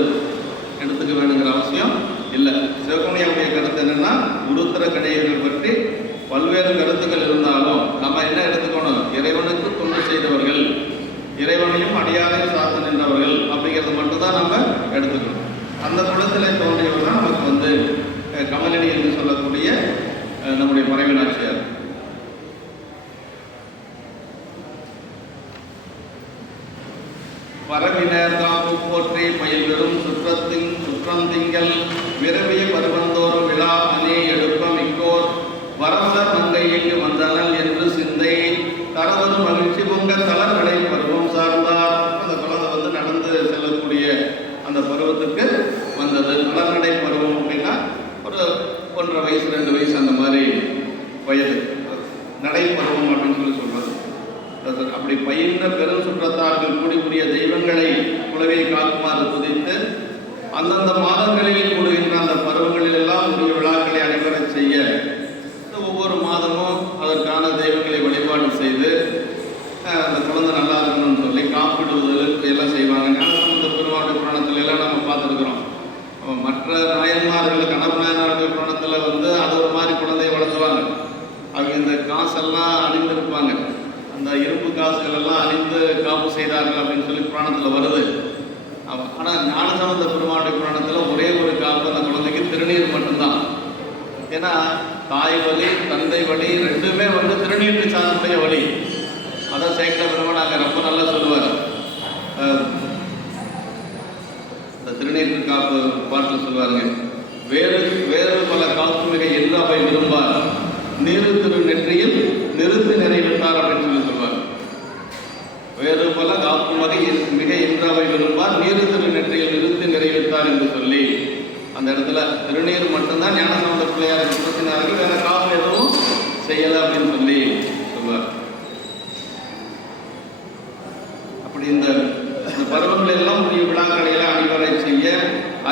எடுத்துக்க வேணுங்கிற அவசியம் இல்லை. சிவகணியுடைய கருத்து என்னன்னா, உருத்திர கணிகையர்கள் பற்றி பல்வேறு கருத்துக்கள் இருந்தாலும் நம்ம என்ன எடுத்துக்கணும், இறைவனுக்கு தொண்டு செய்தவர்கள், இறைவனையும் அடியாரையும் சார்ந்து நின்றவர்கள் அப்படிங்கிறது மட்டும்தான் நம்ம எடுத்துக்கணும். அந்த குலத்தில் தோன்றியவர் தான் நமக்கு வந்து கமலினி என்று சொல்லக்கூடிய நம்முடைய மறைவினாட்சியார். பரவினர் தாப்பு போற்றி பயில் வெறும் சுற்றந்திங்கள் விரவிய பருவந்தோறும் விழா அணி எழுப்ப மிக்கோர் வரமுதர் மங்கை இங்கு வந்தனல் என்று சிந்தை தரவது மகிழ்ச்சி பொங்க தளர்களை பருவம் சார்ந்தார். அந்த குழந்தை வந்து நடந்து செல்லக்கூடிய அந்த பருவத்துக்கு வந்தது. தளர்நடை பருவம் அப்படின்னா ஒரு 1.5 வயசு 2 வயசு அந்த மாதிரி வயது நடைப்பருவம் அப்படின்னு சொல்றது. அப்படி பயின்ற பெரும் சுற்றத்தார்கள் கூடிய தெய்வங்களை குலவை காக்குமாறு துதித்து அந்தந்த மாதங்களில் கூடுகின்ற அந்த பருவங்களில் எல்லாம் உரிய விழாக்களை அனைவரச் செய்ய ஒவ்வொரு மாதமும் அதற்கான தெய்வங்களை வழிபாடு செய்து அந்த குழந்தை நல்லா இருக்கணும்னு சொல்லி காப்பிடுவதற்கு எல்லாம் செய்வாங்க. ஞானசம்பந்த பெருமாளுடைய புராணத்துல எல்லாம் நம்ம பார்த்துருக்குறோம். மற்ற நாயன்மார்கள் கணவன் நாயனாருடைய புராணத்தில் வந்து அது ஒரு மாதிரி குழந்தையை வளர்த்துவாங்க. அவங்க இந்த காசெல்லாம் அணிந்திருப்பாங்க, அந்த இரும்பு காசுகள் எல்லாம் அணிந்து காப்பு செய்தார்கள் அப்படின்னு சொல்லி புராணத்தில் வருது. ஆனால் ஞானசம்பந்த பெருமாளுடைய புராணத்தில் ஒரே ஒரு காப்பு அந்த குழந்தைக்கு திருநீர் மட்டும்தான். ஏன்னா தாய் வழி தந்தை வழி ரெண்டுமே வந்து திருநீற்று சார்ந்துடைய வழி. அதான் சேகர பெருமாள் அங்கே ரொம்ப நல்லா சொல்லுவார். இந்த திருநீற்று காப்பு பாட்டில் சொல்லுவாருங்க, வேறு வேறு பல காப்பு மிக எல்லா அவை விரும்பார் நீரு திரு நெற்றியில் நிறுத்து நிறைவிட்டார் அப்படின்னு சொல்லுவார். வேறு பல காப்பு மிக இன்றவை விரும்பார் நீரு திரு நெற்றியில் நிறுத்தி நிறைவித்தார் என்று சொல்லி அந்த இடத்துல திருநீர் மட்டும்தான் ஞானசம்பந்த பிள்ளையார் சுற்றினார்கள், வேற காப்பு எதுவும் செய்யலை அப்படின்னு சொல்லி சொல்லுவார். அப்படி இந்த பருவங்கள் எல்லாம் உரிய விழாக்களையில அணிவரை செய்ய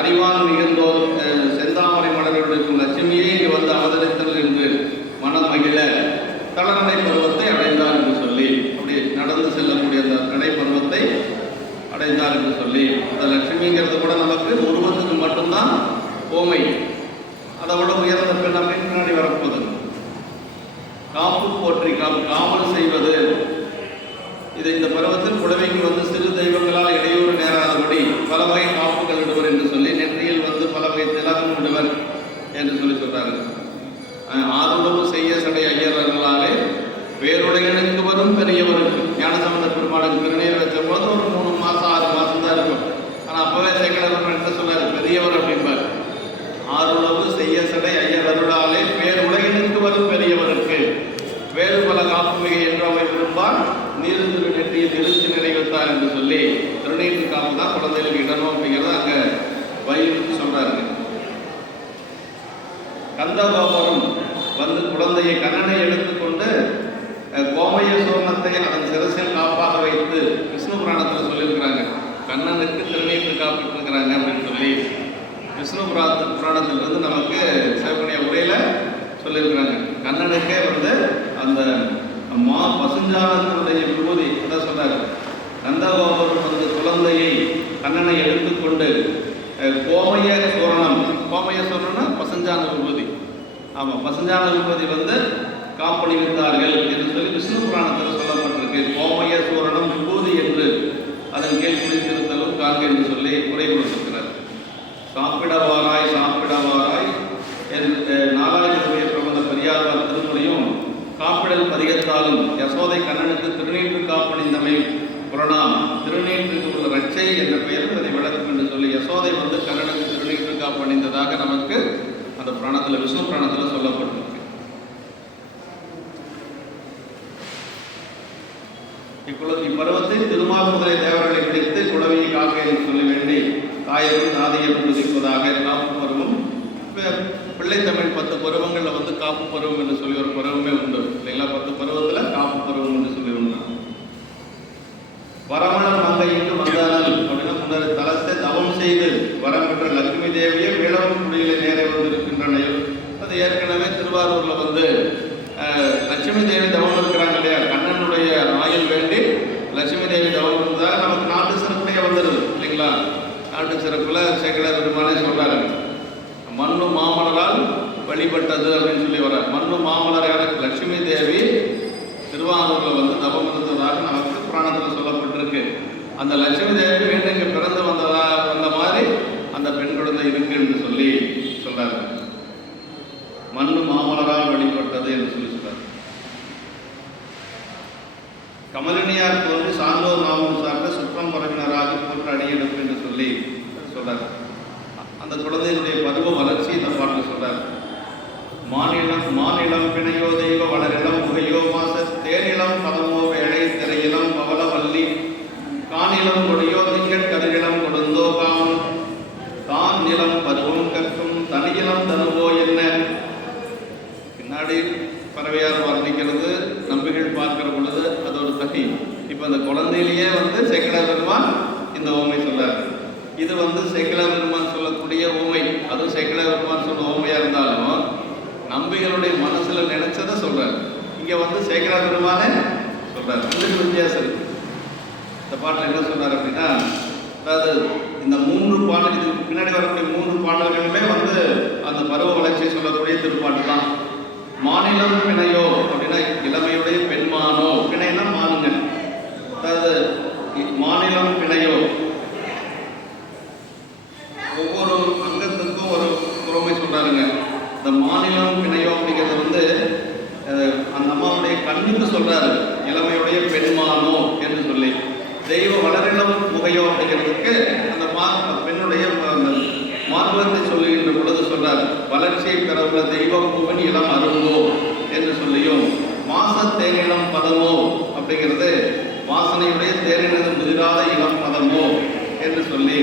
அறிவான் மிகுந்தோர் செந்தாமரை மலர்கள் இருக்கும் லட்சுமியே இங்கு வந்து அவதரித்தல் என்று மனம் மகிழ தளநடை பருவத்தை அடைந்தார் என்று சொல்லி அப்படி நடந்து செல்லக்கூடிய அந்த நடை பருவத்தை அடைந்தார் என்று சொல்லி அந்த லட்சுமிங்கிறது கூட நமக்கு உருவத்துக்கு மட்டும்தான் ஓமை, அதை விட உயர்ந்த பெண் அப்படின்னு முன்னாடி வரப்போகுது. காப்பு போற்றி காவல் செய்வது, இது இந்த பருவத்தில் புடவைக்கு வந்து சிறு தெய்வங்களால் இடையூறு நேராதபடி பல வகை காப்புகள் இடுவர் என்று சொல்லி நெற்றியில் வந்து பல வகை திலகம் இடுவர். என்று சொல்லி சொல்றாரு. ஆதரவு செய்ய சடை ஐயர்களாலே வேறுடையனுக்கு வரும் பெரியவருக்கு ஞானசம்பந்த பெருமாளுக்கு திருநீர் வச்ச போது ஒரு 3 மாதம் 6 மாதம் தான் இருக்கும். ஆனால் அப்பவே சேக்கலர் என்ன சொன்னார், பெரியவர் அப்படிம்பார். ஆறுளவு செய்ய சடை ஐயர்களாலே வேறுடையனுக்கு வரும் பெரியவருக்கு வேறு பல காப்பு மிகை என்று அவை விரும்பார் நீர் திரு நெற்றியை நிறுத்தி நிறைவேற்றார் என்று சொல்லி திருநீற்று காப்பு தான் குழந்தைகளுக்கு இடணும் அப்படிங்கிறத அங்க வலியுறுத்தி சொல்றாரு. கந்தகோபுரம் வந்து குழந்தையை கண்ணனை எடுத்துக்கொண்டு கோமய சோமத்தை அதன் சிரசில் காப்பாக வைத்து விஷ்ணு புராணத்தில் சொல்லியிருக்கிறாங்க. கண்ணனுக்கு திருநீற்று காப்பிட்டுருக்கிறாங்க அப்படின்னு சொல்லி விஷ்ணு புராணத்திலிருந்து நமக்கு சிவபுண்ணிய உரையில சொல்லியிருக்கிறாங்க. கண்ணனுக்கே வந்து அந்த பசுஞ்சானத்தினுடைய விபூதி தான் சொல்றாரு. கந்தகோபுரம் வந்து குழந்தையை கண்ணனை எடுத்துக்கொண்டு கோமய சூரணம், கோமய சூரணம்னா பசுஞ்சான விபூதி, ஆமாம் பசுஞ்சான விபூதி வந்து காப்பணிவித்தார்கள் என்று சொல்லி விஷ்ணு புராணத்தில் சொல்லப்பட்டிருக்கு. கோமய சூரணம் விபூதி என்று அதன் கீழ் குளித்திருத்தலும் காங்க என்று சொல்லி உரை கொடுத்திருக்கிறார். சாப்பிடவாராய் சாப்பிடவாராய் என்று 4வது பிரபந்த பெரியாழ்வார் திருமுறையும் காப்பிடல் பதிகத்தாலும் யசோதை கண்ணனுக்கு திருநீற்று காப்பணிந்தமை புரணாம் திருநீற்றுக்கு உள்ள ரட்சை என்ற பெயரில் அதை விளக்கும் என்று சொல்லி யசோதை வந்து கண்ணனுக்கு திருநீற்று காப்பணிந்ததாக நமக்கு அந்த புராணத்தில் விஷ்ணு புராணத்தில் சொல்லப்பட்டிருக்கு. இப்பருவத்தில் திருமால் முதலை தேவர்களை பிடித்து குடவையை காக்க என்று சொல்லி வேண்டி தாயரும் தாதையரும் புதிப்பதாக காப்பு பருவம், பிள்ளை தமிழ் 10 பருவங்களில் வந்து காப்பு பருவம் என்று சொல்லி ஒரு பருவமே உண்டு இல்லைங்களா? 10 பருவத்தில் காப்பு பருவம் என்று சொல்லி உண்டு. வரமணர் மங்கை இங்கு வந்தானல் அப்படின்னா முன்னரை தலத்தை தவம் செய்து வரம் பெற்ற லட்சுமி தேவியை வேளவன் குடியிலே நேரே வந்திருக்கின்றனர். அது ஏற்கனவே திருவாரூர்ல வந்து லட்சுமி தேவி தவம் இருக்கிறாங்க இல்லையா? கண்ணனுடைய ஆயுள் வேண்டி லட்சுமி தேவி தவம் இருந்ததாக நமக்கு நாட்டு சிறப்புடைய வந்துடுது இல்லைங்களா? நாட்டு சிறப்புல சேக்கலர் பெருமானே சொல்றாரு, மண்ணு மாமலரால் வழிபட்டது அப்படின்னு சொல்லி வர. மண்ணு மாமலரான லட்சுமி தேவி திருவாரூர்ல வந்து தவம் இருந்ததாக நமக்கு புராணத்தில் சொல்லப்பட்டிருக்கு. அந்த லட்சுமி தேவி மீண்டும் இங்கே பிறந்து வந்த மாதிரி அந்த பெண் குழந்தை இருக்கு என்று சொல்லி சொல்றாரு. மண்ணு மாமலரால் வழிபட்டது என்று சொல்லி சொல்றாரு. கமலினியார் தோன்றி சான்றோர் நாமம் சார்ந்த சுற்றம் பரவினராக போன்ற அடியெடுப்பு என்று சொல்லி சொல்றாரு. அந்த குழந்தையினுடைய பருவ வளர்ச்சி இந்த பாட்டில் சொல்றாரு. மாநிலம் பிணையோ தெய்வ வளரிடம் முகையோ மாச தேனிலம் பதமோ வேளை திரையிலம் பவளவல்லி காணிலம் கொடியோ திங்கட் கதிரிலம் கொடுந்தோ காமன் தான் நிலம் பருவம் கற்கும் தனியிலம் தனுவோ என்ன. பின்னாடி பறவையார் வர்ணிக்கிறது, நம்பிகள் பார்க்கிற பொழுது அது ஒரு தனி. இப்போ அந்த குழந்தையிலேயே வந்து சேக்கலர் பெருமான் இந்த ஓமை சொல்றாரு. இது வந்து சேக்கலர் பெருமான் சொல்லக்கூடிய ஓமை. அதுவும் சேக்கலர் பெருமான் சொன்ன ஓமையா இருந்தாலும் நம்பிகளுடைய மனசுல நினைச்சதை சொல்றாரு. இங்க வந்து சேக்கலர் பெருமானே சொல்றாரு. இதுக்கு வித்தியாசம் இருக்கு. இந்த பாட்டில் என்ன சொன்னார் அப்படின்னா, அதாவது இந்த 3 பாடல், இது பின்னாடி வரக்கூடிய 3 பாடல்களுமே வந்து அந்த பருவ வளர்ச்சியை சொல்லக்கூடிய திருப்பாட்டு தான். மாநிலம் பிணையோ அப்படின்னா இளமையுடைய பெண்மானோ, பிணைனா மானுங்க, அதாவது மாநிலம் பிணையோ ஒவ்வொரு அங்கத்துக்கும் ஒரு புறமை சொல்றாருங்க. இந்த மாநிலம் பிணையோ அப்படிங்கிறது வந்து அந்த அம்மாவுடைய கண்ணுக்கு சொல்றாரு, இளமையுடைய பெண்மானோ என்று சொல்லி. தெய்வ வளரிளம் முகையோ அப்படிங்கிறதுக்கு அந்த பெண்ணுடைய மார்பத்தை சொல்லுகின்ற பொழுது சொல்றார், வளர்ச்சியை பெறவுள்ள தெய்வம் பூவன் இளம் அருங்கோ என்று சொல்லியும். மாச தேனிலம் பதமோ அப்படிங்கிறது வாசனையுடைய தேனினது முதிராத இளம் பதமோ என்று சொல்லி,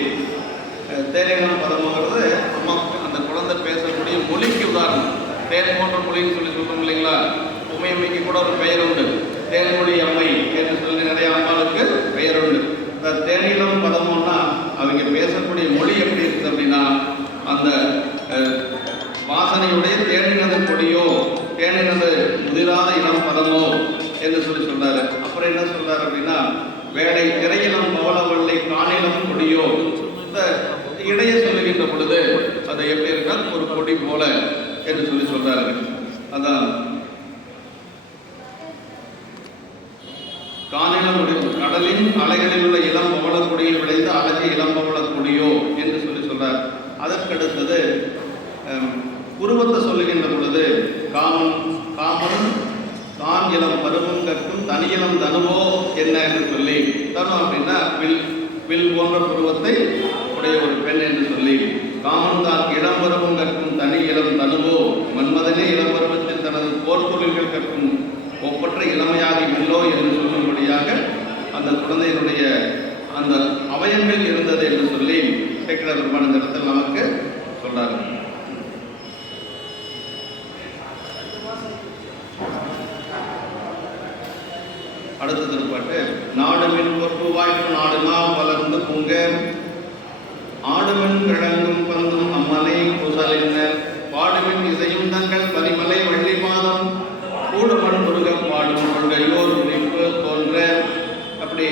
தேனினம் பதமோங்கிறது அம்மா அந்த குழந்தை பேசக்கூடிய மொழிக்கு உதாரணம். தேன் போன்ற மொழின்னு சொல்லி சொல்றோம் இல்லைங்களா? உமையம்மைக்கு கூட ஒரு பெயர் உண்டு, தேன்மொழி அம்மை என்று சொல்லி நிறைய அம்மாவுக்கு பெயர் உண்டு. இந்த தேனிலம் பதமோன்னா அவங்க பேசக்கூடிய மொழி எப்படி இருக்குது அப்படின்னா, அந்த வாசனையுடைய தேனினது கொடியோ தேனினது முதிராத இளம் பதமோ என்று சொல்லி சொல்றாரு. அப்புறம் என்ன சொல்றாரு அப்படின்னா, வேலை திரையிலம் பவளவள்ளி காணிலம் கொடியோ, இந்த இடையே சொல்லுகின்ற பொழுது அதை எப்படி இருக்கா ஒரு கொடி போல என்று சொல்லி சொல்றாரு. அதான் காணிலம் கடலின் அலைகளில் உள்ள இளம் பவளக்குடியில் விளைந்த அழகிய இளம் பவளக்குடியோ என்று சொல்லி சொல்றார். அதற்கடுத்தது உருவத்தை சொல்லுகின்ற பொழுது காமன் தான் இளம் பருவம் கற்கும் தனியிலம் தனுவோ என்ன என்று சொல்லி, தனு அப்படின்னா வில் போன்ற பருவத்தை உடைய ஒரு பெண் என்று சொல்லி, காமன் தான் இளம் பருவம் கற்கும் தனி இளம் தனுவோ மன்மதனே இளம் பருவத்தில் தனது போர் தொழில்கள் கற்கும் ஒப்பற்ற இளமையாகி வெல்லோ என்று சொல்லும்படியாக அந்த குழந்தையினுடைய அந்த அவயங்கள் இருந்தது என்று சொல்லி சேக்கிழார் பெருமான் இந்த இடத்தில் நமக்கு சொல்றாரு. அடுத்த திருப்பாட்டு, நாடுமின் பொறுப்பு வாய்ப்பு நாடுனால் வளர்ந்து பூங்க ஆடுமின் கிழங்கும் பந்தும் அம்மனை பூசலினர் பாடுமின் இசையும் தங்கள் பரிமலை வள்ளி மாதம் கூடுமண் முருக பாடும் கொள்கையோர் குறிப்பு தோன்ற. அப்படி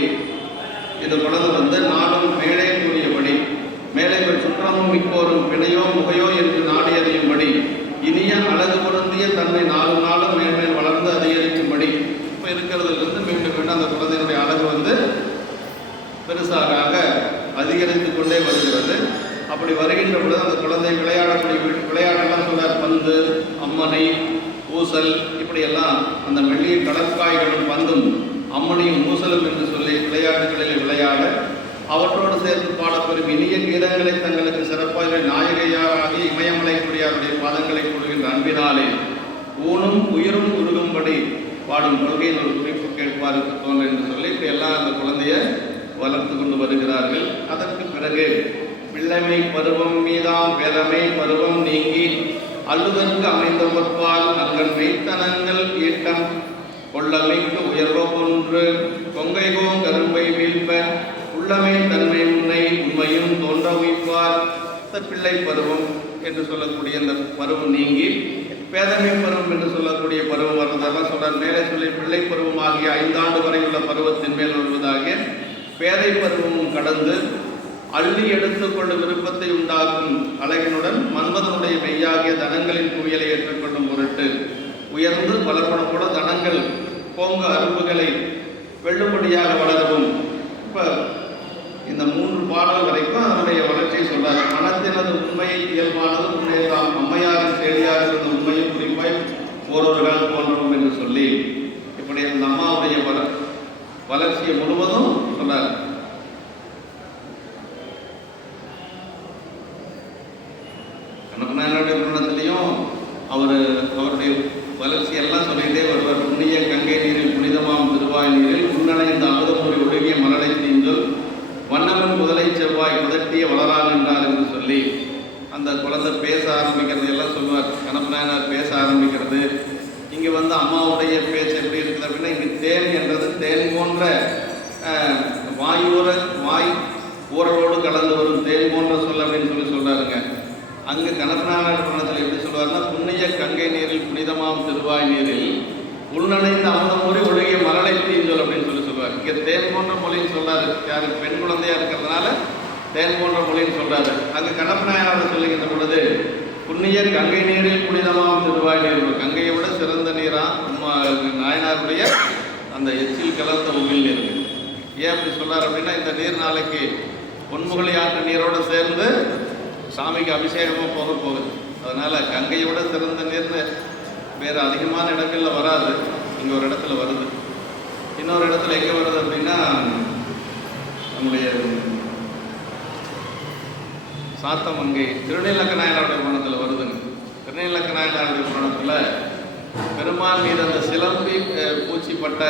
இந்த குழந்தை நாடும் மேலே கூறியபடி மேலைகள் சுற்றமும் மிக்கோரும் பிணையோ முகையோ என்று நாடி அறியும்படி இனிய அழகு பொருந்திய தன்னை நாளும் நாளும் மேன்மேல் வளர்ந்து அதிகரிக்கும்படி இப்போ இருக்கிறதுலேருந்து மீண்டும் மீண்டும் அந்த குழந்தையினுடைய அழகு பெருசாக அதிகரித்து கொண்டே வருகிறது. அப்படி வருகின்ற பொழுது அந்த குழந்தை விளையாடெல்லாம் சொல்றார். பந்து, அம்மனை, ஊசல், இப்படியெல்லாம் அந்த மெல்லிய கடற்காய்களும் பந்தும் அம்மனையும் ஊசலும் என்று சொல்லி விளையாட்டுகளில் விளையாட அவற்றோடு சேர்த்து பாடப்பெறும் இனிய கீதங்களை தங்களுக்கு சிறப்பாக நாயகையாராகி இமயமலைக்குடியாருடைய பாதங்களை கொள்கின்ற அன்பினாலே ஊனும் உயிரும் உருகும்படி பாடும் கொள்கையின் ஒரு குறிப்பு கேட்பாருக்கு தோன்ற என்று சொல்லி இப்படி எல்லாம் அந்த குழந்தைய வளர்த்து கொண்டு வருகிறார்கள். அதற்கு பிறகு பிள்ளைமை பருவம் மீதாம் வேதமை பருவம் நீங்கி அல்லுதற்கு அமைந்த பொற்பால் அங்கன் மெய்த்தனங்கள் ஈட்டம் கொள்ளமைக்கு உயர்வ ஒன்று கொங்கைகோம் கரும்பை வீழ்ப்ப உள்ளமை தன்மை உன்னை உண்மையும் தோன்ற உயிர்ப்பார். பிள்ளை பருவம் என்று சொல்லக்கூடிய அந்த பருவம் நீங்கி பேதமை பருவம் என்று சொல்லக்கூடிய பருவம் வருவதெல்லாம் சொல்றார். மேலே சொல்லி பிள்ளை பருவம் ஆகிய 5 ஆண்டு வரை உள்ள பருவத்தின் மேல் வருவதாகிய பேதை பருவமும் கடந்து அள்ளி எடுத்துக்கொள்ளும் விருப்பத்தை உண்டாக்கும் அழகினுடன் மன்மதனுடைய மெய்யாகிய தனங்களின் குவியலை ஏற்றுக்கொள்ளும் பொருட்டு உயர்ந்து வளர்ப்பன கூட தனங்கள் போங்க அரும்புகளை வெள்ளும்படியாக வளரவும். இப்போ இந்த 3 பாடல் வரைக்கும் அதனுடைய வளர்ச்சியை சொல்றாரு. மனத்தினது உண்மையை இயல்பானது உண்மையை தாம் அம்மையாரின் செயலியாக இருந்த உண்மையும் குறிப்பாய் ஓரொருகள் போன்றவும் என்று சொல்லி இப்படி அந்த அம்மாவுடைய வளர்ச்சியை முழுவதும் சொல்றாரு. கண்ணப்பனாருடைய புராணத்திலையும் அவருடைய வளர்ச்சி எல்லாம் சொல்லிகிட்டே வருவார். புண்ணிய கங்கை நீரில் புனிதமாம் திருவாய் நீரில் உன்னணைந்த அமுதமுறை ஒழுகிய மலரை தீந்தல் வண்ணமன் முதலை செவ்வாய் முதட்டிய வளரான் என்றார் என்று சொல்லி அந்த குழந்தை பேச ஆரம்பிக்கிறது எல்லாம் சொல்லுவார். கண்ணப்பனார் பேச ஆரம்பிக்கிறது. இங்கே அம்மாவுடைய பேச்சு எப்படி இருக்குது அப்படின்னா, இங்கே தேன் என்றது தேன் போன்ற வாய் ஊரலோடு கலந்து வரும் தேன் போன்ற சொல் அப்படின்னு சொல்றாருங்க. அங்கு கண்ணப்பனார் புராணத்தில் எப்படி சொல்வார்னா, புண்ணிய கங்கை நீரில் புனிதமாம் திருவாய் நீரில் உள்நனைந்த அமுதமுறை ஒழுகிய மரலை தீஞ்சொல் அப்படின்னு சொல்லுவார். இங்கே தேன் போன்ற மொழின்னு சொல்றாரு. யாரு பெண் குழந்தையா இருக்கிறதுனால தேன் போன்ற மொழின்னு சொல்றாரு. அங்கு கண்ணப்பனார் சொல்லுகின்ற பொழுது புண்ணிய கங்கை நீரில் புனிதமாம் திருவாய் நீர், கங்கையை விட சிறந்த நீரா நாயனாருடைய அந்த எச்சில் கலந்த உமிழ் நீர். ஏன் அப்படி சொல்றாரு அப்படின்னா, இந்த நீர் நாளைக்கு பொன்முகலி ஆற்று நீரோடு சேர்ந்து சாமிக்கு அபிஷேகமாக போகுது. அதனால கங்கையோட சிறந்த நீர்னு வேறு அதிகமான இடங்களில் வராது. இங்கே ஒரு இடத்துல வருது. இன்னொரு இடத்துல எங்கே வருது அப்படின்னா, நம்முடைய சாத்தமங்கை திருநீலக்க நாயனாருடைய புராணத்தில் வருதுங்க. திருநீலக்க நாயனாருடைய புராணத்தில் பெருமாள் மீது அந்த சிலம்பி பூச்சிப்பட்ட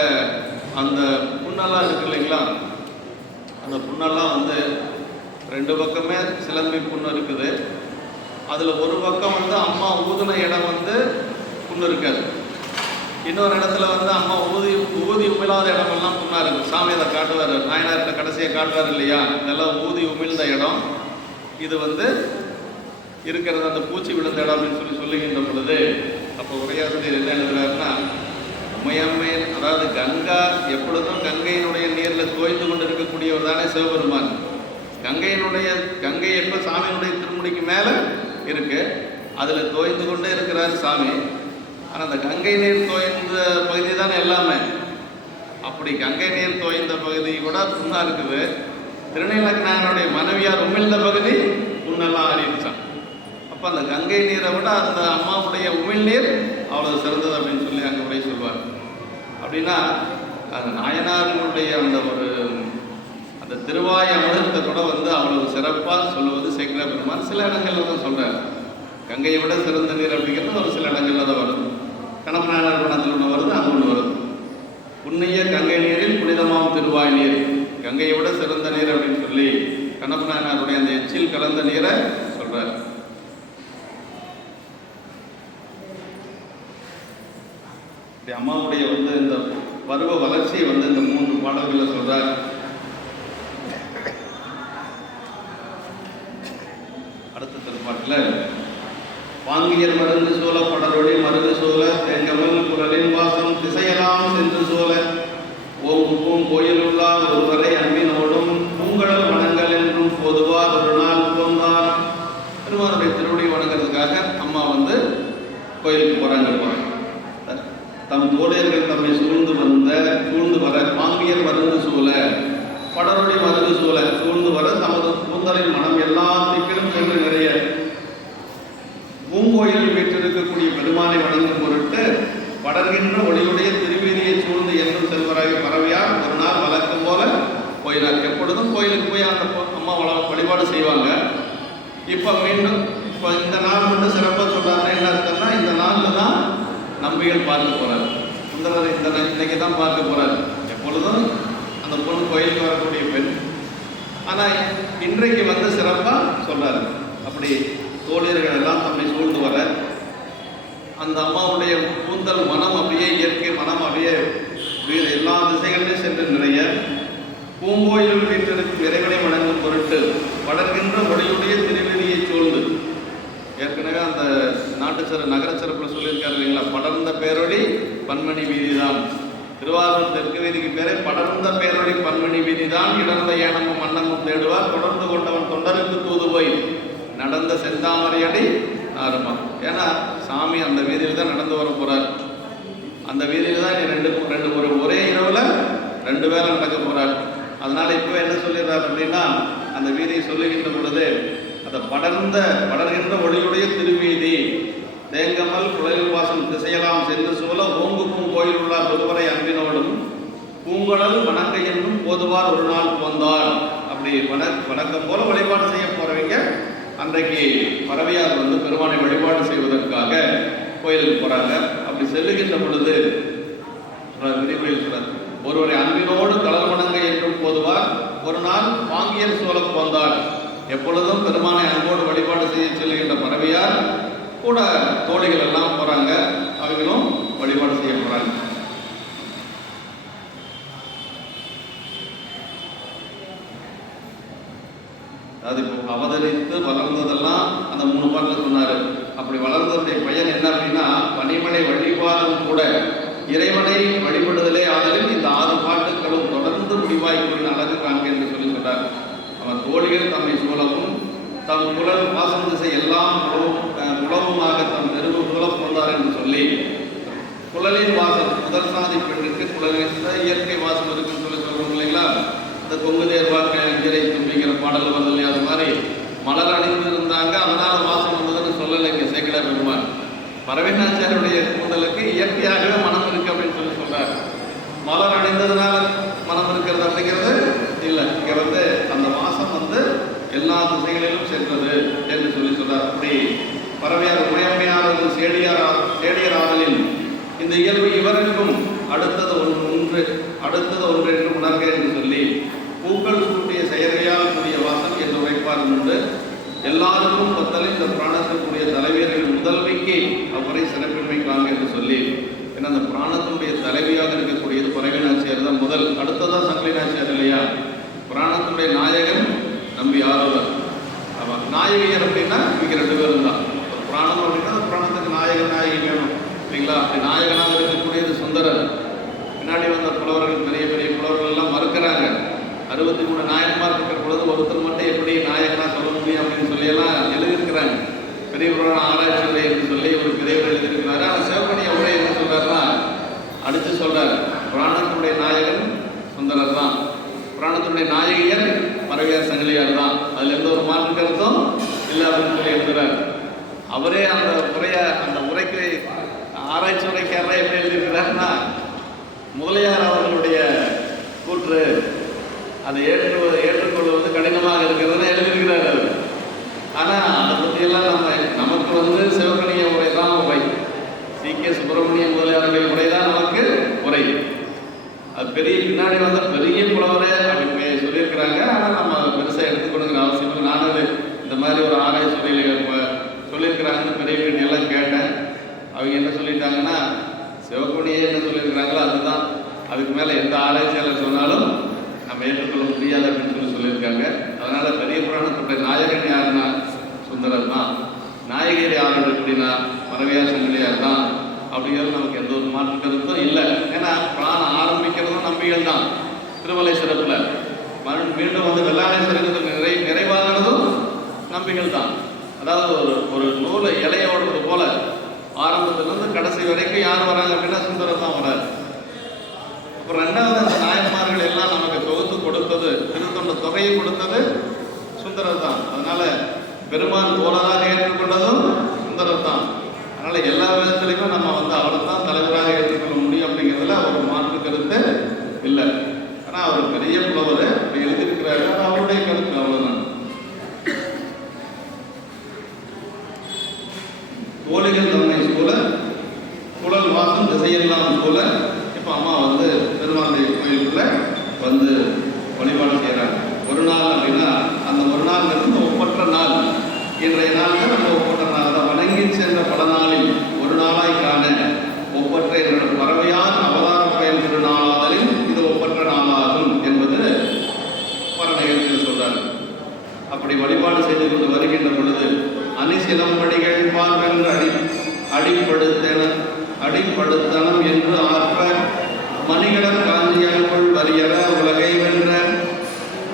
அந்த புண்ணெல்லாம் இருக்கு இல்லைங்களா, அந்த புண்ணெல்லாம் 2 பக்கமே சிலம்பி புண்ணு இருக்குது. அதில் ஒரு பக்கம் அம்மா ஊதின இடம் புண்ணு இருக்காது. இன்னொரு இடத்துல அம்மா ஊதி உமிழாத இடமெல்லாம் புண்ணா இருக்குது. சாமி அதை காட்டுவார். நாயனார்கிட்ட கடைசியை காட்டுவார் இல்லையா, இதெல்லாம் ஊதி உமிழ்ந்த இடம். இது இருக்கிறது அந்த பூச்சி விழுந்த இடம் அப்படின்னு சொல்லுகின்ற பொழுது, அப்போ உரையாசிரியர் என்ன எழுதுறாருன்னா, உமையம்மை அதாவது கங்கா எப்பொழுதும் கங்கையினுடைய நீரில் தோய்ந்து கொண்டு இருக்கக்கூடியவர் தானே சிவபெருமான். கங்கை எப்போ சாமியினுடைய திருமுடிக்கு மேலே இருக்கு, அதில் தோய்ந்து கொண்டே இருக்கிறார் சாமி. ஆனால் அந்த கங்கை நீர் தோய்ந்த பகுதி தானே எல்லாமே. அப்படி கங்கை நீர் தோய்ந்த பகுதி கூட புண்ணா இருக்குது. திருநீலக்க நாயனாருடைய மனைவியார் உமிழ்ந்த பகுதி புண்ணெல்லாம் ஆறிடுச்சான். அப்போ அப்போ அந்த கங்கை நீரை விட அந்த அம்மாவுடைய உமிழ்நீர் அவ்வளோ சிறந்தது அப்படின்னு சொல்லி அங்கே உரை சொல்வார். அப்படின்னா அந்த நாயனார்களுடைய அந்த திருவாய் அமிர்தத்தை கூட அவ்வளவு சிறப்பாக சொல்லுவது சேக்கிழ பெருமான் சில இடங்கள்ல தான் சொல்கிறார். கங்கையை விட சிறந்த நீர் அப்படிங்கிறது ஒரு சில இடங்கள்ல தான் வருது. கணப்பநாயனார் பணத்தில் ஒன்று வருது, அங்கே ஒன்று வருது. புண்ணிய கங்கை நீரில் புனிதமாம் திருவாய் நீர், கங்கையை விட சிறந்த நீர் அப்படின்னு சொல்லி கணப்பநாயனாருடைய அந்த எச்சில் கலந்த நீரை சொல்றார். அம்மாவுடைய இந்த பருவ வளர்ச்சியை இந்த 3 பாடல்களை சொல்றார். அடுத்த திருப்பாட்டில் பாங்கியர் மருந்து சோழ படரொடி மருந்து சோழ தேங்கமல் குரலின் வாசம் திசையெல்லாம் சென்று சோழ ஓம் கோயிலுள்ளார் ஒருவரை அன்பினோடும் பூங்கடல் வணங்கல் என்றும் பொதுவார் ஒரு நாள் போந்தார். பெருமானுடைய திருவடி வணங்குறதுக்காக அம்மா கோயிலுக்கு போறாங்க. தம் தோழியர்கள் தம்மை சூழ்ந்து வர பாங்கியர் மருந்து சூழ படரொடி மருந்து சூழ சூழ்ந்து வர தமது கூந்தலின் மனம் எல்லா திக்கிலும் சென்று நிறைய பூங்கோயிலில் வீற்றிருக்கக்கூடிய பெருமானை வணங்கும் பொருட்டு படர்கின்ற ஒளியுடைய திருவீதியை சூழ்ந்து என்றும் செல்வராக பரவியார் ஒரு நாள் வழக்கம் போல போயினார். எப்பொழுதும் கோயிலுக்கு போய் அந்த அம்மா வழிபாடு செய்வாங்க. இப்போ மீண்டும் இந்த நாள் சிறப்பாக சொல்றாங்க. என்ன அர்த்தம்னா இந்த நாளில் தான் நம்பிகள் பார்க்க போறாரு. சுந்தரர் இன்னைக்கு தான் பார்க்க போறாரு. எப்பொழுதும் அந்த பொண்ணு கோயிலுக்கு வரக்கூடிய பெண். ஆனால் இன்றைக்கு சிறப்பாக சொல்றாரு. அப்படி தோழியர்கள் எல்லாம் தம்மை சூழ்ந்து வர அந்த அம்மாவுடைய கூந்தல் மனம் அப்படியே இயற்கை மனம் அப்படியே எல்லா திசைகளிலும் சென்று நிறைய பூங்கோயிலில் வீட்டிற்கு இறைவனை வணங்கும் பொருட்டு படர்கின்ற ஒளியுடைய திருவீதியை சூழ்ந்து, ஏற்கனவே அந்த நகர சிறப்பில் சொல்லியிருக்காரு இல்லைங்களா, படர்ந்த பேரொழி பன்மணி வீதி தான். திருவாரூர் தெற்கு வீதிக்கு பேரே படர்ந்த பேரொழி பன்மணி வீதி தான். இடர்ந்த ஏனமும் மன்னமும் தேடுவார் தொடர்ந்து கொண்டவன் தொண்டருக்கு தூது போய் நடந்த செந்தாமரையடி ஆரம்பம். ஏன்னா சாமி அந்த வீதியில் தான் நடந்து வர போறார். அந்த வீதியில் தான் ஒரே இரவுல 2 வேளை நடக்க போறார். அதனால இப்போ என்ன சொல்லிடுறாரு அப்படின்னா, அந்த வீதியை சொல்லுகின்ற பொழுது அந்த படர்கின்ற ஒளியுடைய திருவீதி தேங்கமல் குழலில் வாசம் திசையெல்லாம் சென்று சூழ ஓங்குக்கும் கோயில் உள்ளார் ஒருவரை அன்பினோடும் பூங்கடல் வணங்கை என்னும் போதுவார் ஒரு நாள் போந்தார். அப்படி வணக்கம் போல வழிபாடு செய்ய போறவங்க அன்றைக்கு பறவையார் பெருமானை வழிபாடு செய்வதற்காக கோயிலுக்கு போறாங்க. அப்படி செல்லுகின்ற பொழுது விதிமுறையில் சொல்றார், ஒருவரை அன்பினோடு கடல் வணங்கை என்றும் போதுவார் ஒரு நாள் பாங்கியர் சோழ போந்தார். எப்பொழுதும் பெருமானை அன்போடு வழிபாடு செய்ய செல்லுகின்ற பறவையார் கூட தோழிகள் எல்லாம் போறாங்க. அவங்களும் வழிபாடு செய்ய போறாங்க. அது இப்போ அவதரித்து வளர்ந்ததெல்லாம் அந்த 3 பாட்டில் சொன்னாரு. அப்படி வளர்ந்ததுடைய பயன் என்ன அப்படின்னா, பனிமலை வழிபாடும் கூட இறைவனை வழிபடுதலே ஆதலில் இந்த 6 பாட்டுகளும் தொடர்ந்து முடிவாய் கூறின அழகு காண்க என்று சொல்லி சொன்னார். அவன் தோழிகள் தம்மை சூழவும் தம் குழல் வாசம் திசை எல்லாம் உழவுமாக தம் தெருவு சூழ போந்தார் என்று சொல்லி, குழலின் வாசம் முதல் சாதி பெண்ணுக்கு குழலின் இயற்கை வாசம் இருக்குன்னு சொல்லி சொல்றோம் இல்லைங்களா. இந்த கொங்கு தேர்வாக்க அஞ்சிரை தும்பிங்கிற பாடல் வந்து இல்லையா, அது மாதிரி மலர் அணிந்து இருந்தாங்க, அதனால வாசம் வந்ததுன்னு சொல்லலை இங்கே சேக்கிழ பெருமான். பரவேனாச்சாரியுடைய கூந்தலுக்கு இயற்கையாகவே மனம் இருக்கு அப்படின்னு சொல்லி சொல்றாரு. மலர் அணிந்ததுனால மனம் இருக்கிறது அப்படிங்கிறது இல்லை. இங்கே அந்த வாசம் எல்லா திசைகளிலும் சென்றது என்று சொல்லி சொல்றார். அப்படி பறவையார் உடையமையாளர்கள் சேடியர் ஆதலில் இந்த இயல்பு இவருக்கும் அடுத்தது ஒன்று என்று உணர்க என்று சொல்லி, பூக்கள் சூட்டிய செயற்கையால் கூடிய வாசம் என்று உரைப்பார் உண்டு. எல்லாருக்கும் பத்தலில் இந்த பிராணத்திற்குரிய தலைவியர்கள் முதல்வைக்கு அவரை சிறப்பின்மை காங்க என்று சொல்லி, ஏன்னா அந்த பிராணத்தினுடைய தலைவியாக இருக்கக்கூடியது பரவேனாச்சியார் தான் முதல். அடுத்ததான் சங்கிலி நாச்சியார் இல்லையா. பிராணத்தினுடைய நாயகன் நம்பி ஆரோவர். அவன் நாயகியர் அப்படின்னா இவங்க 2 பேரும் தான். பிராணம் அப்படின்னா அந்த பிராணத்துக்கு நாயகி வேணும் இல்லைங்களா. அப்படி நாயகனாக இருக்கக்கூடியது சுந்தரர். பின்னாடி வந்த புலவர்கள் பெரிய புலவர்கள் எல்லாம் மறுக்கிறாங்க. 63 நாயன்மார் இருக்கிற பொழுது ஒருத்தர் மட்டும் எப்படி நாயகனா சொல்ல முடியும் அப்படின்னு சொல்லி எல்லாம் எழுதியிருக்கிறாங்க. பெரியவர்களான ஆராய்ச்சிகளை என்று சொல்லி ஒரு பெரியவர் எழுதியிருக்கிறாரு. ஆனால் சிவப்பணி அவரே என்ன சொல்றாருன்னா அடித்து சொல்றாரு, பிராணத்தினுடைய நாயகன் சுந்தரர் தான், பிராணத்தினுடைய நாயகியர் பரவையார் சங்கிலியார் தான். அதுல எந்த ஒரு மாற்று கருத்தும் இல்லை அப்படின்னு சொல்லி எழுதுறாரு. அவங்க என்ன சொல்லிட்டாங்கன்னா, சிவகுணியே என்ன சொல்லியிருக்கிறாங்களோ அதுதான், அதுக்கு மேலே எந்த ஆராய்ச்சியாளர் சொன்னாலும் நம்ம ஏற்றுக்கொள்ள முடியாது அப்படின்னு சொல்லியிருக்காங்க. அதனால் பெரிய புராணத்துடைய நாயகன் யாருன்னா சுந்தரர் தான், நாயகர் யார் அப்படின்னா பரவையார் சங்கிலியார் தான் அப்படிங்கிறது நமக்கு எந்த ஒரு மாற்று கருத்தும் இல்லை. ஏன்னா புராணம் ஆரம்பிக்கிறதும் நம்பிகள் தான். திருமலை சிறப்பில் மீண்டும் வந்து வெள்ளாளை சிறகு நிறைவாகிறதும் நம்பிகள் தான். அதாவது ஒரு நூலை இலைய ஓடுறது போல ஆரம்பத்திலிருந்து கடைசி வரைக்கும் யார் வராங்க அப்படின்னா சுந்தரர் தான் வராது. அப்புறம் ரெண்டாவது அந்த நாயன்மார்கள் எல்லாம் நமக்கு தொகுத்து கொடுத்தது, திருத்தொண்ட தொகையை கொடுத்தது சுந்தரர் தான். அதனால பெருமான் தோழராக ஏற்றுக்கொண்டதும் சுந்தரர் தான். அதனால எல்லா விதத்திலையும் நம்ம வந்து அவரை தான் தலைவராக ஏற்றுக்கொள்ள முடியும் அப்படிங்கிறதுல ஒரு மாற்று கருத்து இல்லை. ஆனால் அவர் பெரிய புலவர் அப்படி எழுதியிருக்கிறாரு, அவருடைய கருத்து அவ்வளவுதான். கோழிகள் தன்னை சூழ குழல் வாசம் திசையெல்லாம் சூழ. இப்போ அம்மா வந்து பெருமாளுடைய கோயிலுக்குள்ள வந்து வழிபாடு செய்கிறாங்க. ஒரு நாள் அப்படின்னா அந்த ஒரு நாள்ங்கிறது ஒப்பற்ற நாள். இன்றைய நாள் தான் நம்ம ஒப்பற்ற நாள் தான். வணங்கி சென்ற பல நாளில் ஒரு நாளாய் காண ஒப்பற்ற என்னோட பறவையால் அவதார பயன் திருநாளாதலில் இது ஒப்பற்ற நாளாகும் என்பது பல நிகழ்ச்சியில் சொல்றாரு. அப்படி வழிபாடு செய்து கொண்டு வருகின்ற பொழுது அணிசிலம்படிகள் பார்வென்று அடிப்படுத்தனம் என்று ஆற்ப மணிகடர் காஞ்சியங்குள் வரியற உலகை வென்ற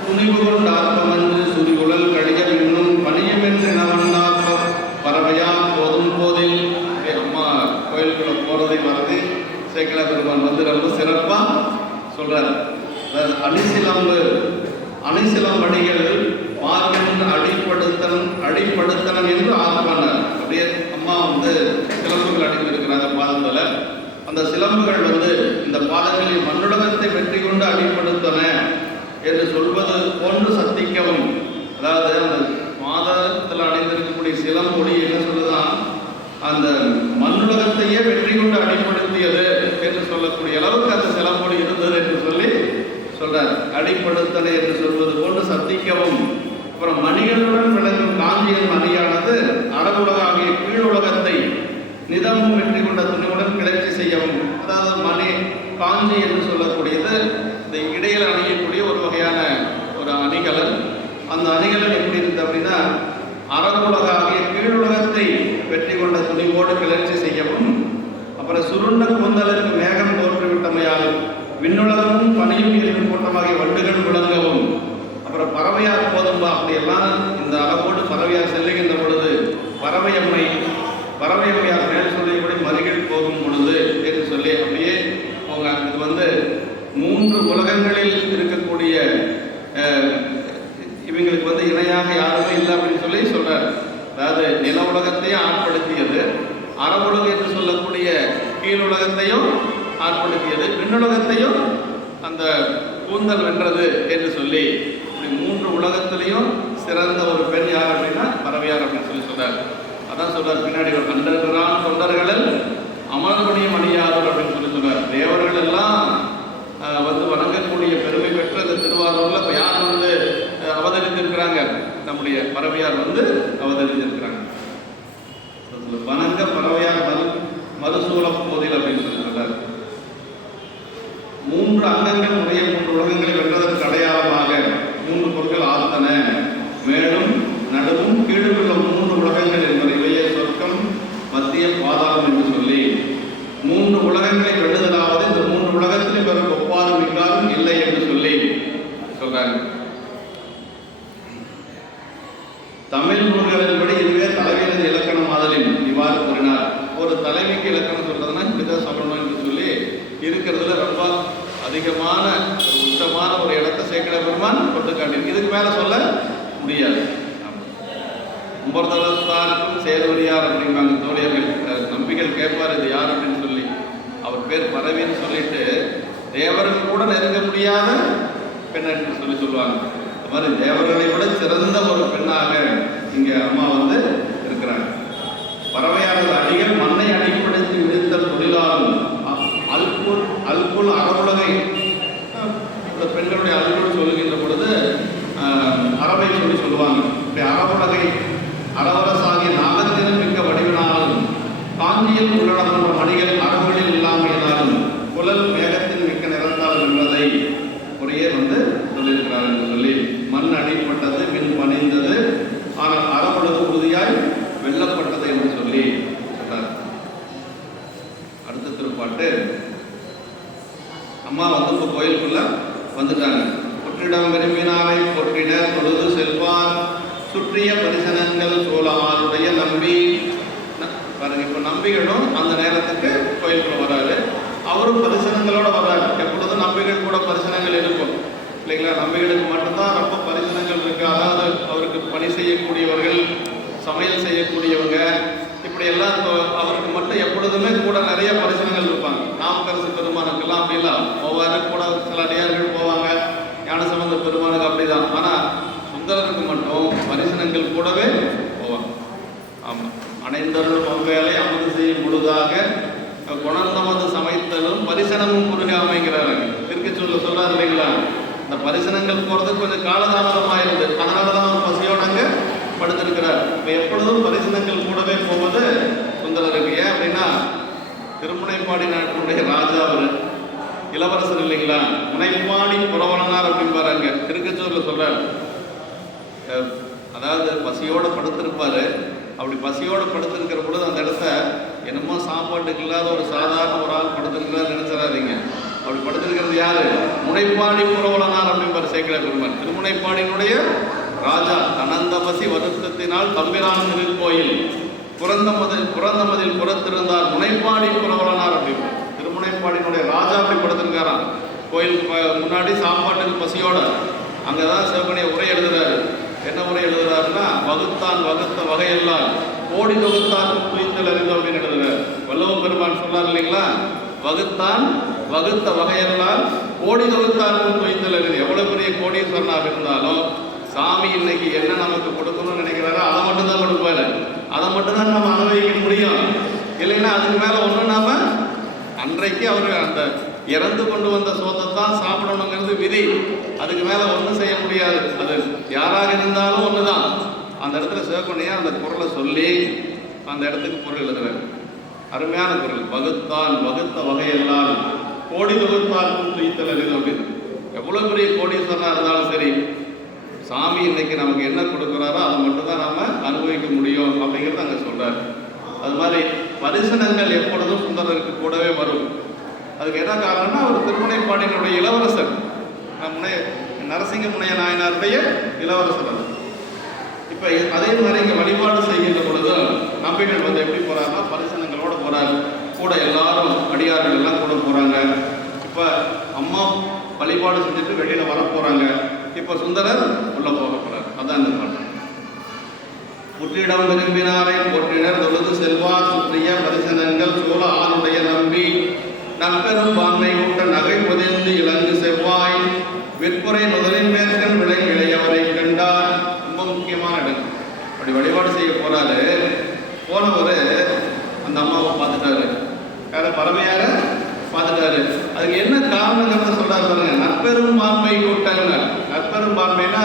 துணிவு கொண்டு ஆற்பமன்று சுரிகுழல் கடிக இன்னும் பணியமென்று நவன்னாற்ப பறவையா போதும் போதில். அம்மா கோயிலுக்குள்ள போறதை மறந்து சேக்கிழா பெருமான் வந்து ரொம்ப சிறப்பா சொல்றாரு. அணிசிலம்படிகள் பார்வென்று அடிப்படுத்தனம் என்று ஆர்ப்பானார். அப்படியே அம்மா வந்து சிலம்புகள் அணிந்திருக்கிறாங்க பாதத்துல. அந்த சிலம்புகள் வந்து இந்த பாதங்களில் மண்ணுலகத்தை வெற்றி கொண்டு அடிப்படுத்தன என்று சொல்வது போன்று சத்திக்கவும். அதாவது அந்த பாதத்தில் அணிந்திருக்கக்கூடிய சிலம்பொடி என்ன சொல்லுதான், அந்த மண்ணுலகத்தையே வெற்றி கொண்டு அடிப்படுத்தியது என்று சொல்லக்கூடிய அளவுக்கு அந்த சிலம்பொடி இருந்தது என்று சொல்லி சொல்றார். அடிப்படுத்தனை என்று சொல்வது போன்று சத்திக்கவும். அப்புறம் மணிகளுடன் விளங்கும் காஞ்சியின் மணியானது அறவுலக ஆகிய கீழுலகத்தை நிதமும் வெற்றி கொண்ட துணிவுடன் கிளர்ச்சி செய்யவும். அதாவது மணி காஞ்சி என்று சொல்லக்கூடியது இந்த இடையில் அணியக்கூடிய ஒரு வகையான ஒரு அணிகலன். அந்த அணிகலன் எப்படி இருக்கு அப்படின்னா அறவுலக ஆகிய கீழுலகத்தை வெற்றி கொண்ட துணிவோடு கிளர்ச்சி செய்யவும். அப்புறம் சுருண்ட கூந்தலுக்கு மேகம் தோற்றுவிட்டமையால் விண்ணுலகமும் பணியும் இருக்கும் கூட்டமாகிய வண்டுகள் விளங்கவும். அப்புறம் பறவையார் போதும்பா அப்படியெல்லாம் இந்த அளவோடு பறவையார் செல்லுகின்ற பொழுது பறவையம்மையார் மேல் சொல்லியபடி மறிகள் போகும் பொழுது என்று சொல்லி அப்படியே போங்க. இது வந்து 3 உலகங்களில் இருக்கக்கூடிய இவங்களுக்கு வந்து இணையாக யாருமே இல்லை அப்படின்னு சொல்லி சொல்றார். அதாவது நில உலகத்தையும் ஆட்படுத்தியது, அறவுலகம் என்று சொல்லக்கூடிய கீழுலகத்தையும் ஆட்படுத்தியது, விண்ணுலகத்தையும் அந்த கூந்தல் வென்றது என்று சொல்லி இப்படி 3 உலகத்திலையும் சிறந்த ஒரு பெண் யார் அப்படின்னா பறவையார் அப்படின்னு சொல்லி சொல்றாரு. அதான் சொல்றாரு பின்னாடி ஒரு கண்டகிறான் தொண்டர்களில் அமர்பணியும் அணியாதவர் அப்படின்னு சொல்லி சொல்றாரு. தேவர்கள் எல்லாம் வந்து வணங்கக்கூடிய பெருமை பெற்ற இந்த திருவாரூர்ல இப்போ யார் வந்து அவதரித்திருக்கிறாங்க, நம்முடைய பறவையார் வந்து அவதரித்திருக்கிறாங்க. வணங்க பறவையார் மறுசூலம் போதில் அப்படின்னு சொல்லி சொல்றாரு. 3 அங்கங்கள் உடைய 3 உலகங்களை வென்றதற்கு அடையாளமாக 3 பொருட்கள் ஆத்தன மேலும் நடுவும் கீழுள்ள 3 உலகங்கள் என்பதை இவையே சொர்க்கம் மத்திய பாதாளம் என்று சொல்லி 3 உலகங்களை வென்றுதலாவது இந்த 3 உலகத்தில் இவருக்கு ஒப்பாரும் இல்லாரும் இல்லை என்று சொல்லி சொல்றாங்க. தமிழ் நூல்களின்படி இதுவே தலைவியது இலக்கணம் ஆதலின் இவ்வாறு கூறினார். ஒரு தலைவிக்கு இலக்கணம் சொல்றதுன்னா இப்படிதான் சொல்லணும் என்று சொல்லி இருக்கிறதுல ரொம்ப அதிகமான உச்சமான ஒரு இடத்தை சேக்கிழார் பெருமான் கொண்டு காட்டி இதுக்கு மேல சொல்ல முடியாது. கும்பர்தளத்தாருக்கும் சேர்வரியார் அப்படிங்கிறாங்க தோழியர்கள். நம்பிகள் கேட்பார் இது யார் அப்படின்னு சொல்லி. அவர் பேர் பறவைன்னு சொல்லிட்டு தேவர்கள் கூட நெருங்க முடியாத பெண் என்று சொல்லி சொல்லுவாங்க. அது மாதிரி தேவர்களை விட சிறந்த ஒரு பெண்ணாக இங்க அம்மா வந்து இருக்கிறாங்க. பறவையானது அடிகள் மண்ணை அடிப்படுத்தி விடுத்த தொழிலாளர் அல்குல் அறவுலகை இந்த பெண்களுடைய அல்குல் சொல்லுகின்ற பொழுது அறவை சொல்லி சொல்லுவாங்க. இப்படி அறவுலகை அறவரசாகிய நாகத்திலும் மிக்க வடிவினாலும் காஞ்சி ஆதியில் உள்ளடங்கின்ற மணிகள் அரங்குகளில் இல்லாமையினாலும் குழல் மேகத்தின் மிக்க நிறத்தால் என்பதை முறையே சொல்லியிருக்கிறார் என்று சொல்லி, மண் அடிப்பட்டது, மின் பணிந்தது, ஆனால் அறப்பொழுது உறுதியாய் வெல்லப்பட்டது என்று சொல்லி சொன்னார். அடுத்த திருப்பாட்டு, அம்மா இப்போ கோயிலுக்குள்ள வந்துட்டாங்க. புற்றிடம் விரும்பினாரை பொற்றினர் தொழுது செல்வார், சுற்றிய பரிசனங்கள் சோழாருடைய நம்பி. பாருங்க, இப்போ நம்பிகளும் அந்த நேரத்துக்கு கோயிலுக்குள்ள வராரு, அவரும் பரிசனங்களோட வர்றாரு. எப்பொழுதும் நம்பிகள் கூட பரிசனங்கள் இருக்கும் இல்லைங்களா? நம்பிகளுக்கு மட்டும்தான் ரொம்ப பரிசனங்கள் இருக்கு. அதாவது அவருக்கு பணி செய்யக்கூடியவர்கள், சமையல் செய்யக்கூடியவங்க, இப்படி எல்லாம் அவருக்கு மட்டும் எப்பொழுதுமே கூட நிறைய பரிசனங்கள் இருப்பாங்க. நாமக்கரசு பெருமானுக்கெல்லாம் அப்படிலாம் ஒவ்வொரு கூட சில அடியார்கள் போவாங்க, ஞானசம்பந்த பெருமானுக்கு அப்படிதான். ஆனால் சுந்தரருக்கு மட்டும் பரிசனங்கள் கூடவே போவாங்க. ஆமாம், அனைந்தருள் பங்காலை அமது செய்யும் பொழுதாக குணந்தமது சமைத்தலும் பரிசனமும் முருகாமைங்கிறாரு. திருக்கச்சூரில் சொல்றாரு இல்லைங்களா? இந்த பரிசனங்கள் போகிறதுக்கு கொஞ்சம் காலதாமதமாயிருது, அதனால தான் அவர் பசியோட அங்கே படுத்திருக்கிறார். இப்போ எப்பொழுதும் பரிசனங்கள் கூடவே போவது சுந்தரருக்கு. ஏன் அப்படின்னா, திருமுனைப்பாடி நாட்டினுடைய ராஜா அவர், இளவரசர் இல்லைங்களா? முனைப்பாடி புறவலனார் அப்படின்பாரு. அங்கே திருக்கச்சூரில் சொல்றாரு, அதாவது பசியோடு படுத்திருப்பாரு. அப்படி பசியோடு படுத்திருக்கிற பொழுது அந்த இடத்த என்னமோ சாப்பாட்டுக்கு இல்லாத ஒரு சாதாரண ஒரு ஆள் படுத்திருக்கிறார் நினைச்சிடாதீங்க. அப்படி படுத்திருக்கிறது யாரு? முனைப்பாடி புறவலனார் அப்படின்பார் சேக்கிழார் பெருமான். திருமுனைப்பாடியினுடைய ராஜா அனந்த பசி வருத்தத்தினால் தம்பிரான் திருக்கோயில் புறந்தமதில் புறத்திருந்தார் முனைப்பாடி புறவலனார் அப்படின்பார். திருமுனைப்பாடியினுடைய ராஜா அப்படி படுத்திருக்காராம். கோயிலுக்கு முன்னாடி சாப்பாட்டுக்கு பசியோட அங்கதான் சிவகணிய உரை எழுதுறாரு. என்ன உரை எழுதுறாருன்னா, வகுத்தான் வகுத்த வகையெல்லாம் கோடி தொகுத்தான் துய்த்தல் அறிந்து அப்படின்னு எழுதுறாரு. வல்லவ பெருமான் சொன்னார் இல்லைங்களா? வகுத்தான் வகுத்த வகையெல்லாம் கோடி தொகுத்தாருக்கும் துய்த்தல் அறிந்து. எவ்வளவு பெரிய கோடீஸ்வரனாக இருந்தாலும் சாமி இன்னைக்கு என்ன நமக்கு கொடுக்கணும்னு நினைக்கிறாரோ அதை மட்டும்தான் கொடுப்பாரு. அதை மட்டும்தான் நம்ம அனுபவிக்க முடியும். இல்லைன்னா அதுக்கு மேல ஒண்ணு நாம அன்றைக்கு அவரு அந்த இறந்து கொண்டு வந்த சோதத்தான் சாப்பிடணுங்கிறது விதி. அதுக்கு மேல ஒன்றும் செய்ய முடியாது. அது யாராக இருந்தாலும் ஒண்ணுதான். அந்த இடத்துல சிவகணியா அந்த குரலை சொல்லி அந்த இடத்துக்கு பொருள் எழுதுறாரு. அருமையான குரல். வகுத்தான் வகுத்த வகையெல்லாம் கோடி தொகுத்தாருக்கும் துய்த்தல் அறிவு அப்படின்னு. எவ்வளவு பெரிய கோடீஸ்வரனா இருந்தாலும் சரி, சாமி இன்னைக்கு நமக்கு என்ன கொடுக்குறாரோ அதை மட்டும்தான் நாம அனுபவிக்க முடியும் அப்படிங்கிறது அங்க சொல்றாரு. அது மாதிரி பரிசனங்கள் எப்பொழுதும் சுந்தரருக்கு கூடவே வரும். அதுக்கு என்ன காரணம்னா, அவர் திருமுனைப்பாடியினுடைய இளவரசர், நரசிங்க முனைய நாயனாருடைய இளவரசர். அது இப்போ அதே மாதிரி இங்கே வழிபாடு செய்கின்ற பொழுது நம்பிகள் எப்படி போறாருன்னா, பரிசனங்களோட போறாரு. கூட எல்லாரும் அடியார்கள் எல்லாம் கூட போறாங்க. இப்போ அம்மா வழிபாடு செஞ்சுட்டு வெளியில வர போறாங்க. இப்போ சுந்தரர் உள்ள போக போறாரு. அதான் இந்த பாட்டு. புற்றிடம் விரும்பினாரை பொற்றினர் தொழுது செல்வார், சுற்றிய பரிசனங்கள் சோழ ஆளுடைய நம்பி நற்பெரும் பான்மை ஊட்ட நகை புதிர்ந்து இலங்கு செவ்வாய் விற்புரை முதலின் மேற்கன் விளை இளையவரை கண்டார். ரொம்ப முக்கியமான இடம். அப்படி வழிபாடு செய்ய போறாரு. போனவர் அந்த அம்மாவை பார்த்துட்டாரு, யார பரமையார பார்த்துட்டாரு. அதுக்கு என்ன காரணங்கிறத சொல்றாரு பாருங்க. நற்பெரும் பான்மை கூட்டங்க. நற்பெரும் பான்மைனா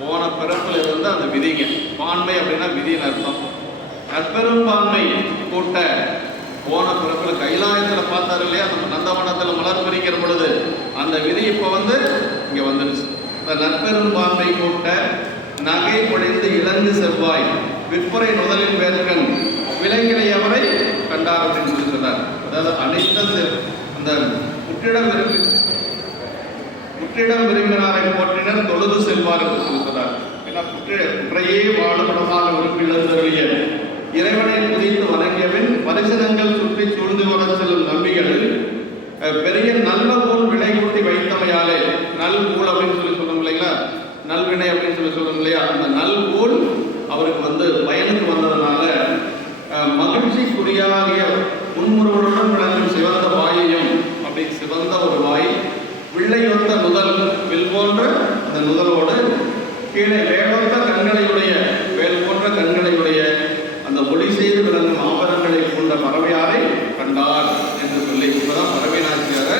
போன பிறப்புல இருந்து அந்த விதிங்க. பான்மை அப்படின்னா விதின்னு அர்த்தம். நற்பெரும் பான்மை கூட்ட போன பிறப்புல கைலாயத்துல பார்த்தாரு இல்லையா, நம்ம நந்தவனத்துல மலர் பறிக்கிற பொழுது அந்த விதி இப்போ இங்க வந்துருச்சு. நற்பெரும் பான்மை கூட்ட நகை பொழிந்து இலங்கு செவ்வாய் விற்புரை முதலில் வேர்க்கன் விலங்கினையவரை கண்டார் அப்படின்னு சொல்லி சொன்னார். அதாவது அனைத்த அந்த புற்றிடம் விரும்பினாரை போற்றினர் தொழுது செல்வார் என்று சொல்லி சொன்னார். ஏன்னா புற்றையே வாழுமிடமாக விரும்பி இழந்தருளிய இறைவனை புதித்து வணங்கியபின் பரிசனங்கள் சுற்றி சூழ்ந்து வர செல்லும் நம்பிகள் பெரிய நல்ல ஊர் வினை கூட்டி வைத்தமையாலே, நல் ஊழ் அப்படின்னு சொல்லி சொல்லும் இல்லைங்களா, நல்வினை அப்படின்னு சொல்லி சொல்லும் இல்லையா, அந்த நல் ஊழ் அவருக்கு பயனுக்கு வந்ததுனால மகிழ்ச்சிக்குரியாகிய முன்முறுவலுடன் விளங்கும் சிவந்த வாயையும், அப்படி சிவந்த ஒரு வாய், வில்லையொத்த நுதல், வில் போன்ற அந்த நுதலோடு கீழே வேலொத்த கண்களையுடைய, வேல் போன்ற கண்களையுடைய அந்த ஒளி செய்து விளங்கும் ஆபரணங்களை கொண்ட பறவையாரை கண்டார் என்று சொல்லி இப்பதான் பறவை நாச்சியாரை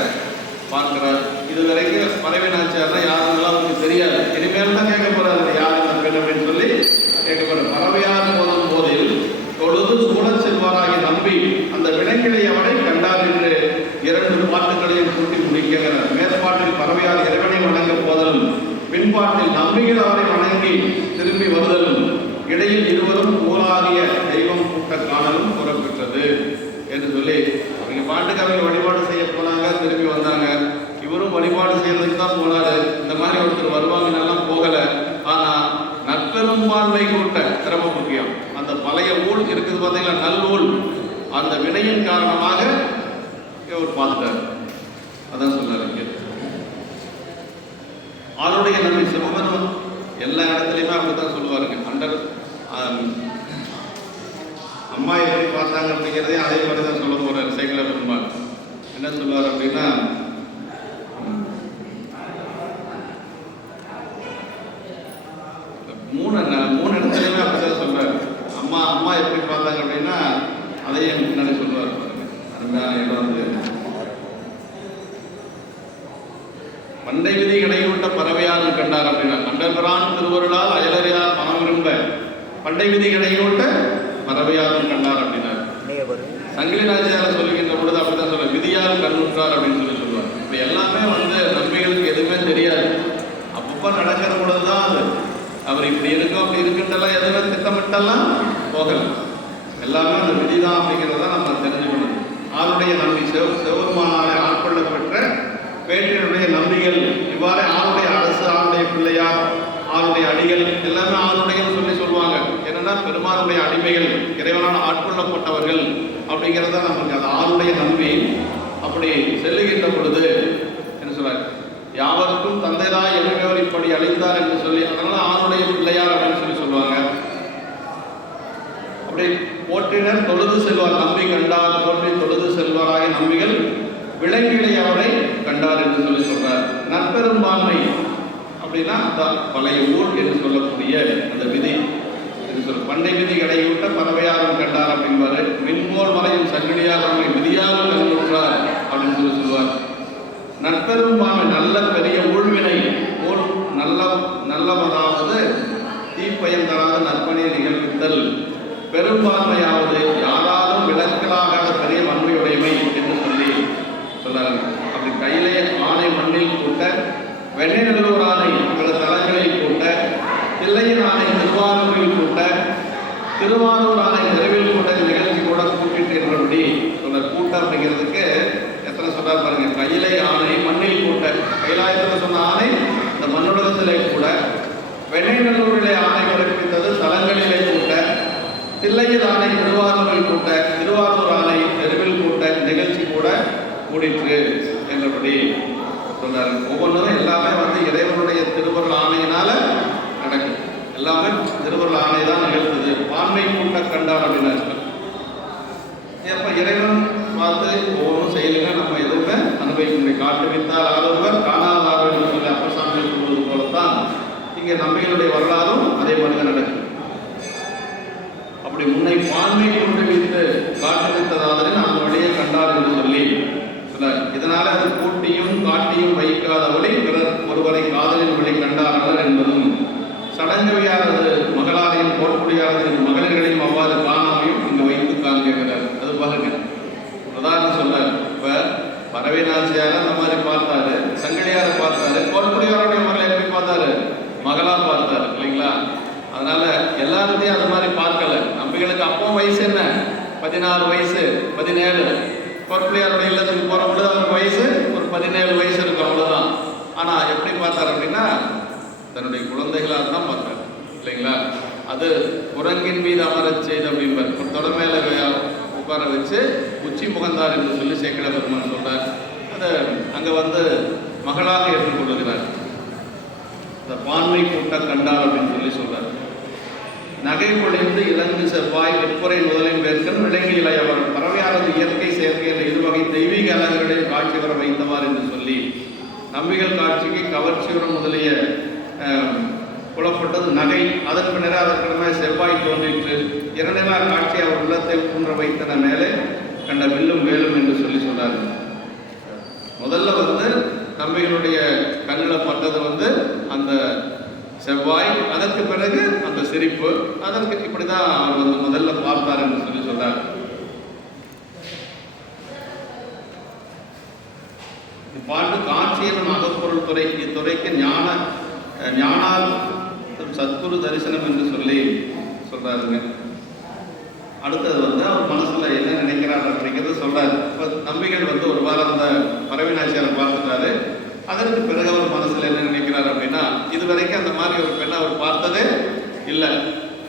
பார்க்கிறார். இதுவரைக்கும் பறவை நாச்சியார்னா யாருன்னெல்லாம் அவருக்கு தெரியாது. இனிமேல் தான் கேட்க போறாரு, யார் அந்த பெண் அப்படின்னு சொல்லி கேட்க போறாரு. பறவையார் போதும் போதில் தொழுது சூழச் செல்வாராகி நம்பி அந்த விலங்கினை அவனை கண்டார் என்று 2 பாட்டுகளையும் கூட்டி முடிக்கிறார். மேற்பாட்டில் பறவையார் இறைவனை வணங்க போதலும், பின்பாட்டில் நம்பிகள் அவரை வணங்கி திரும்பி வருதலும், இடையில் இருவரும் போலாகிய தெய்வம் கூட்ட காணலும் புறப்பெற்றது என்று சொல்லி அவங்க பாட்டுக்கு அவங்க வழிபாடு செய்ய போனாங்க, திரும்பி வந்தாங்க. இவரும் வழிபாடு செய்யறதுக்கு தான் போனாரு. இந்த மாதிரி ஒருத்தர் வருவாங்கன்னெல்லாம் போகல. ஆனா நற்பெரும்பான்மை கூட்ட சிரம முக்கியம். அந்த பழைய ஊழ் இருக்குது பார்த்தீங்களா, நல்லூழ், அந்த வினையின் காரணமாக இவர் பார்த்துட்டார். அதான் சொன்னார். ஆளுடைய நம்பி சிவபெருமான் எல்லா இடத்துலையுமே அப்படித்தான் சொல்லுவாருங்க. அண்டர் அம்மா எப்படி பார்த்தாங்க அப்படிங்கிறதே அதே மாதிரி தான் சொல்ல போறாரு சேக்கிழ பெருமாள். என்ன சொல்லுவார் அப்படின்னா, மூணு இடத்துலையுமே அப்படிதான் சொல்றாரு. அம்மா எப்படி பார்த்தாங்க அப்படின்னா அதையும் முன்னாடி சொல்லுவார் பாருங்க. அருமையான இடம் வந்து பண்டை விதி இடையூட்ட பறவையாரும் கண்டார் அப்படின்னா, கண்டபிரான் திருவருளால் அயலறியார் பணம் விரும்ப பண்டை விதி இடையூட்ட பறவையாரும் கண்டார் அப்படின்னார். சங்கிலி நாச்சியார் சொல்லுகின்ற பொழுது அப்படிதான் சொல்ல, விதியாரும் கண்ணுற்றார் அப்படின்னு சொல்லுவார். இப்ப எல்லாமே வந்து நன்மைகளுக்கு எதுவுமே தெரியாது. அப்பப்ப நடக்கிற பொழுதுதான் அது அவர் இப்படி இருக்கும் அப்படி இருக்குன்றெல்லாம் எதுவுமே திட்டமிட்டெல்லாம் போகல. எல்லாமே அந்த விதிதான் அப்படிங்கிறத நம்ம தெரிஞ்சுக்கணும். ஆளுடைய நம்பி சிவபெருமானாலே ஆட்கொள்ளப்பெற்ற பேட்டினுடைய நம்பிகள் இவ்வாறு ஆளுடைய அரசு, ஆளுடைய பிள்ளையார், ஆளுடைய அடிகள் எல்லாமே ஆளுடையன்னு சொல்லுவாங்க. என்னன்னா பெருமானுடைய அடிமைகள், இறைவனால் ஆட்கொள்ளப்பட்டவர்கள் அப்படிங்கிறத நமக்கு அது ஆளுடைய நம்பி. அப்படி செல்லுகின்ற பொழுது என்ன சொல்றாரு, யாவருக்கும் தந்தைதான் எளிமையோர் இப்படி அளித்தார் என்று சொல்லி, அதனால ஆளுடைய பிள்ளையார் அப்படின்னு சொல்லுவாங்க. அப்படி போற்றினர் தொழுது செல்வார் நம்பி கண்டார், போற்றி தொழுது செல்வாராய நம்பிகள் விலங்கினை அவரை கண்டார் என்று சொல்றார். நற்பெரும்பான்மை அப்படின்னா பழைய ஊழ் என்று சொல்லக்கூடிய அந்த விதி என்று சொல்ல, பண்டை விதி இடையூட்ட பறவையாரும் கண்டார் அப்படின்பாரு. மின்மோல் மலையும் சங்கிலியார் நம்மை விதியாரும் கண்டுற்றார் அப்படின்னு சொல்லுவார். நற்பெரும்பான்மை நல்ல பெரிய ஊழ்வினை ஊழ் நல்லவதாவது தீப்பயன் தராத நற்பணியை நிகழ்வித்தல், பெரும்பான்மையாவது யாராலும் விளக்கலாகாத பெரிய வன்மையுடைமை என்று சொன்னார். அப்படி கையிலே ஆணை மண்ணில் கூட்ட, வெண்ணை நல்லூர் ஆணை பிற தலங்களில் கூட்ட, தில்லையின் ஆணை திருவாரூரில் கூட்ட, திருவாரூர் ஆணை நிறைவில் கூட்ட நிகழ்ச்சி கூட கூட்டிட்டு என்றபடி சொன்னார். கூட்ட அப்படிங்கிறதுக்கு எத்தனை சொன்னார் பாருங்க. கையிலை ஆணை மண்ணில் கூட்ட, கைலாயத்தில் சொன்ன ஆணை இந்த மண்ணுலகத்திலே கூட, வெண்ணை நல்லூரிலே ஆணை பிறப்பித்தது தலங்களிலே கூட்ட, தில்லையில் ஆணை திருவாரூரில் கூட்ட, திருவாரூர் ஆணை தெருவில் கூட்ட நிகழ்ச்சி கூட கூடிற்று என்றபடி சொன்னார். ஒவ்வொன்றும் எல்லாமே வந்து இறைவனுடைய திருவருள் ஆணையினால நடக்கும். எல்லாமே திருவருள் ஆணை தான் நிகழ்ந்தது. பான்மை கூட்ட கண்டார் அப்படின்னு அப்ப இறைவன் பார்த்து ஒவ்வொன்றும் செய்யலுங்க நம்ம எதுவுமே அனுபவிக்க முடியும். காட்டு வித்தால் ஆளுவர் காணாத ஆளுவர் என்று சொல்லி அப்பசாமி சொல்வது போலத்தான் இங்கே நம்பிகளுடைய வரலாறும் அதே மாதிரி நடக்கும். அப்படி முன்னை பான்மை கொண்டு வைத்து காட்டு வித்ததாவது அந்த வழியை கண்டார் என்று சொல்லி இதனால அது கூட்டியும் காட்டியும் வைக்காதவளை பிறர் ஒருவரை காதலின் வழி கண்டார்கள் என்பதும், சடங்கவையாரது மகளாரையும் போர்க்குடியாரது மகளிர்களையும் அவ்வாறு காணாமையும் இங்கு வைத்து காண்கிறார். அது பாருங்க உதாரணம் சொல்ல, இப்ப பறவை நாச்சியார அந்த மாதிரி பார்த்தாரு, சங்கிலியார பார்த்தாரு, போர்க்குடியாருடைய மகளை எப்படி பார்த்தாரு, மகளா பார்த்தாரு இல்லைங்களா. அதனால எல்லாத்தையும் அது மாதிரி பார்க்கல. நம்பிகளுக்கு அப்போ வயசு என்ன, 16 வயசு 17. பொற்பிள்ளையாருடைய இல்லத்துக்கு போகிற பொழுது அவருக்கு வயசு ஒரு 17 வயசு இருக்கும், அவ்வளோதான். ஆனால் எப்படி பார்த்தார் அப்படின்னா தன்னுடைய குழந்தைகளாக தான் பார்த்தார் இல்லைங்களா. அது குரங்கின் மீது அமரச் செய்து அப்படின்பார். ஒரு தொட மேலே உட்கார வச்சு உச்சி முகந்தார் என்று சொல்லி சேக்கிழ பெருமான் சொல்றார். அதை அங்கே வந்து மகளாக ஏற்றுக்கொள்ளுகிறார். இந்த பான்மை கூட்ட கண்டார் அப்படின்னு சொல்லி சொல்றார். நகை பொழிந்து இலங்கு செவ்வாய் வெப்புரை முதலின் வேர்க்கன் விலங்கிலை அவர் பறவையாரது இயற்கை செயற்கை என்ற இருவகை தெய்வீக அலகுகளில் காட்சி வர வைத்தவார் என்று சொல்லி நம்பிகள் காட்சிக்கு கவர்ச்சியுடன் முதலிய புலப்பட்டது நகை. அதன் பின்னர் அதற்கிடமே செவ்வாய் தோன்றிற்று. இரண்டினா காட்சி அவர் உள்ளத்தை ஊன்ற வைத்தன மேலே கண்ட வில்லும் வேலும் என்று சொல்லி சொன்னார். முதல்ல வந்து நம்பிகளுடைய கண்ணில் பட்டது அந்த செவ்வாய், அதற்கு பிறகு அந்த சிரிப்பு, அதற்கு இப்படிதான் அவர் முதல்ல பார்த்தார் என்று சொல்லி சொன்னார். இப்பாட்டு காட்சி எனும் அகப்பொருள் துறை, இத்துறைக்கு ஞானால் சத்குரு தரிசனம் என்று சொல்லி சொல்றாருங்க. அடுத்தது அவர் மனசுல என்ன நினைக்கிறார் அப்படிங்கிறது சொல்றாரு. இப்போ நம்பிகள் ஒரு வாரம் அந்த பரவினாச்சியாரை பார்த்துட்டாரு. அதற்கு பிறகு அவர் மனசுல என்ன நினைக்கிறார் அப்படின்னா, இதுவரைக்கும் அந்த மாதிரி ஒரு பெண்ணை அவர் பார்த்ததே இல்லை.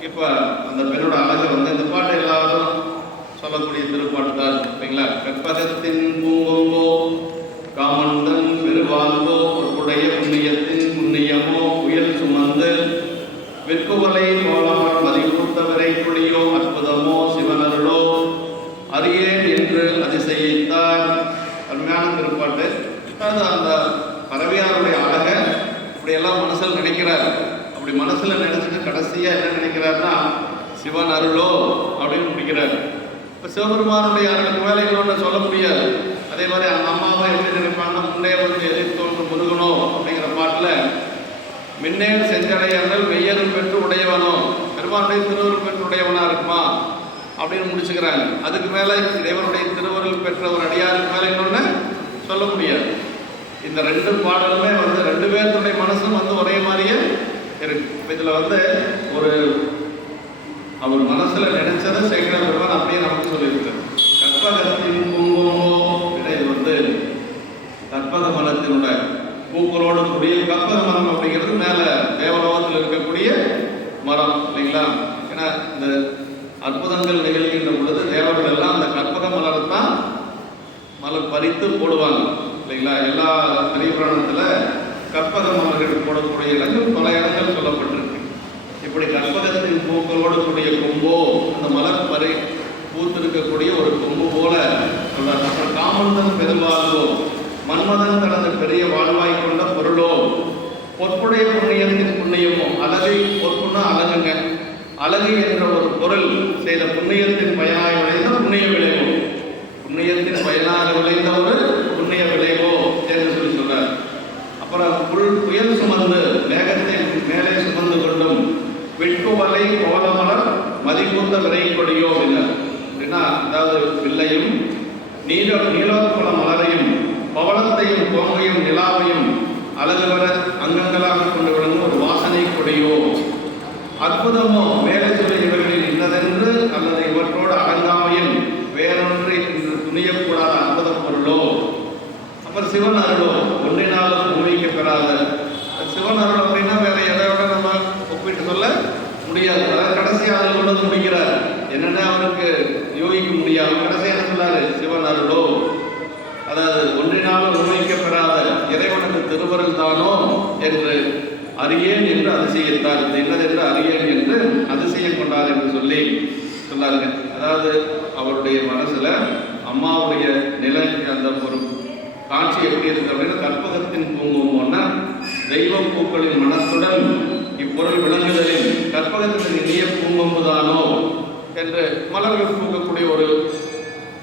இப்போ அந்த பெண்ணோட அழகு இந்த பாட்டு எல்லாரும் சொல்லக்கூடிய திருப்பாட்டு தான் இல்லைங்களா? கற்பகத்தின் பூங்கொம்போ காமந்தன் பெருவாழ்வோ உடைய புண்ணியத்தின் புண்ணியமோ புயல் சுமந்து வெற்குவலை கோலமர் மதிப்பூர்த்தவரை குடியோ அற்புதமோ சிவனருளோ அறியேன் என்று அதிசயித்தார். அருமையான திருப்பாட்டு. அது அந்த பறவையாருடைய அழகை இப்படியெல்லாம் மனசில் நினைக்கிறார். அப்படி மனசுல நினைச்சிட்டு கடைசியா என்ன நினைக்கிறார்னா, சிவன் அருளோ அப்படின்னு முடிக்கிறார். இப்போ சிவபெருமானுடைய அருளுக்கு வேலைகளோன்னு சொல்ல முடியாது. அதே மாதிரி அந்த அம்மாவை எப்படி நினைப்பாங்கன்னா, முன்னே எதிர்த்தோன்று முருகனோ அப்படிங்கிற பாட்டில் மின்னேல் செஞ்சடையார்கள் மெய்யரும் பெற்று உடையவனோ, பெருமானுடைய திருவருள் பெற்று உடையவனா இருக்குமா அப்படின்னு முடிச்சுக்கிறாங்க. அதுக்கு மேலே இறைவனுடைய திருவருள் பெற்ற ஒரு அடியாருக்கு மேலே இன்னொன்று சொல்ல முடியாது. இந்த ரெண்டு பாடலுமே ரெண்டு பேருடைய மனசும் ஒரே மாதிரியே இருக்கு. இதில் ஒரு அவர் மனசுல நினைச்சதை சேகர பெருமான் அப்படியே நமக்கு சொல்லியிருக்காரு. கற்பகத்தின் பூங்கொம்போ, இது கற்பக மலத்தினுடைய பூக்களோடு கூடிய கற்பக மரம் அப்படிங்கிறது மேல தேவலோகத்தில் இருக்கக்கூடிய மரம் இல்லைங்களா? ஏன்னா இந்த அற்புதங்கள் நிகழ்கின்ற பொழுது தேவர்கள் எல்லாம் அந்த கற்பக மலரைத்தான் மலர் பறித்து போடுவாங்க இல்லைங்களா? எல்லா பெரிய புராணத்துல கற்பக மலர்கள் போடக்கூடிய இடங்கள் பல இடங்கள் சொல்லப்பட்டிருக்கு. இப்படி கற்பகத்தின் பூக்களோடு கூடிய கொம்போ, அந்த மலர் பறி பூத்திருக்கக்கூடிய ஒரு கொம்பு போல சொல்றார். அப்புறம் காமந்தன் பெருவாழ்வோ, மன்மதன் தனது பெரிய வாழ்வாய் கொண்ட பொருளோ, பொற்புடைய புண்ணியத்தின் புண்ணியமோ, அழகை பொற்புன்னா அழகுங்க, அழகு என்ற ஒரு பொருள் செய்த புண்ணியத்தின் பயனாக விளைந்த புண்ணிய விளைவோ, புண்ணியத்தின் பயனாக விளைந்த ஒரு புண்ணிய விளைவோ என்று சொல்லி சொல்றார். அப்புறம் புயல் சுமந்து மேகத்தை மேலே சுமந்து கொண்டும் வெட்குவலை கோலமலர் மதிப்புந்த விரை கொடியோ அப்படின்னா, அதாவது வில்லையும் நீலோத்பல மலரையும் பவளத்தையும் கோங்கையும் நிலாவையும் அழகுவர அங்கங்களாக கொண்டு விளங்கும் ஒரு வாசனை கொடியோ, அற்புதமோ மேலே சொல்லி இவர்களில் இன்னதென்று அல்லது இவற்றோடு அடங்காமையும் வேறொன்றை இன்று துணியக்கூடாத அற்புத பொருளோ, அப்புறம் சிவன் அருளோ ஒன்றினாலும் ஊழிக்க பெறாத. சிவன் அருள் அப்படின்னா வேற எதையோட நம்ம ஒப்பிட்டு சொல்ல முடியாது. அதாவது கடைசியாக அதில் கொண்டு முடிக்கிறார். என்னென்ன அவருக்கு யோகிக்க முடியாது. கடைசியாக சொல்லாரு சிவன் அருளோ, அதாவது ஒன்றினாலும் ஊழிக்க பெறாத இறைவனுக்கு திருவருள் தானோ என்று அறியேன் என்று அதிசயித்தார். என்னது என்று அறியேன் என்று அதிசயம் கொண்டார் என்று சொல்லி சொன்னாருங்க. அதாவது அவருடைய மனசுல அம்மாவுடைய நிலை அந்த ஒரு காட்சி எப்படி இருக்கு அப்படின்னா, கற்பகத்தின் பூங்கும்போன்னா தெய்வ பூக்களின் மனத்துடன் இப்பொருள் விளங்குதலில் கற்பகத்தின் இனிய பூங்கொம்புதானோ என்று மலர்கள் பூக்கக்கூடிய ஒரு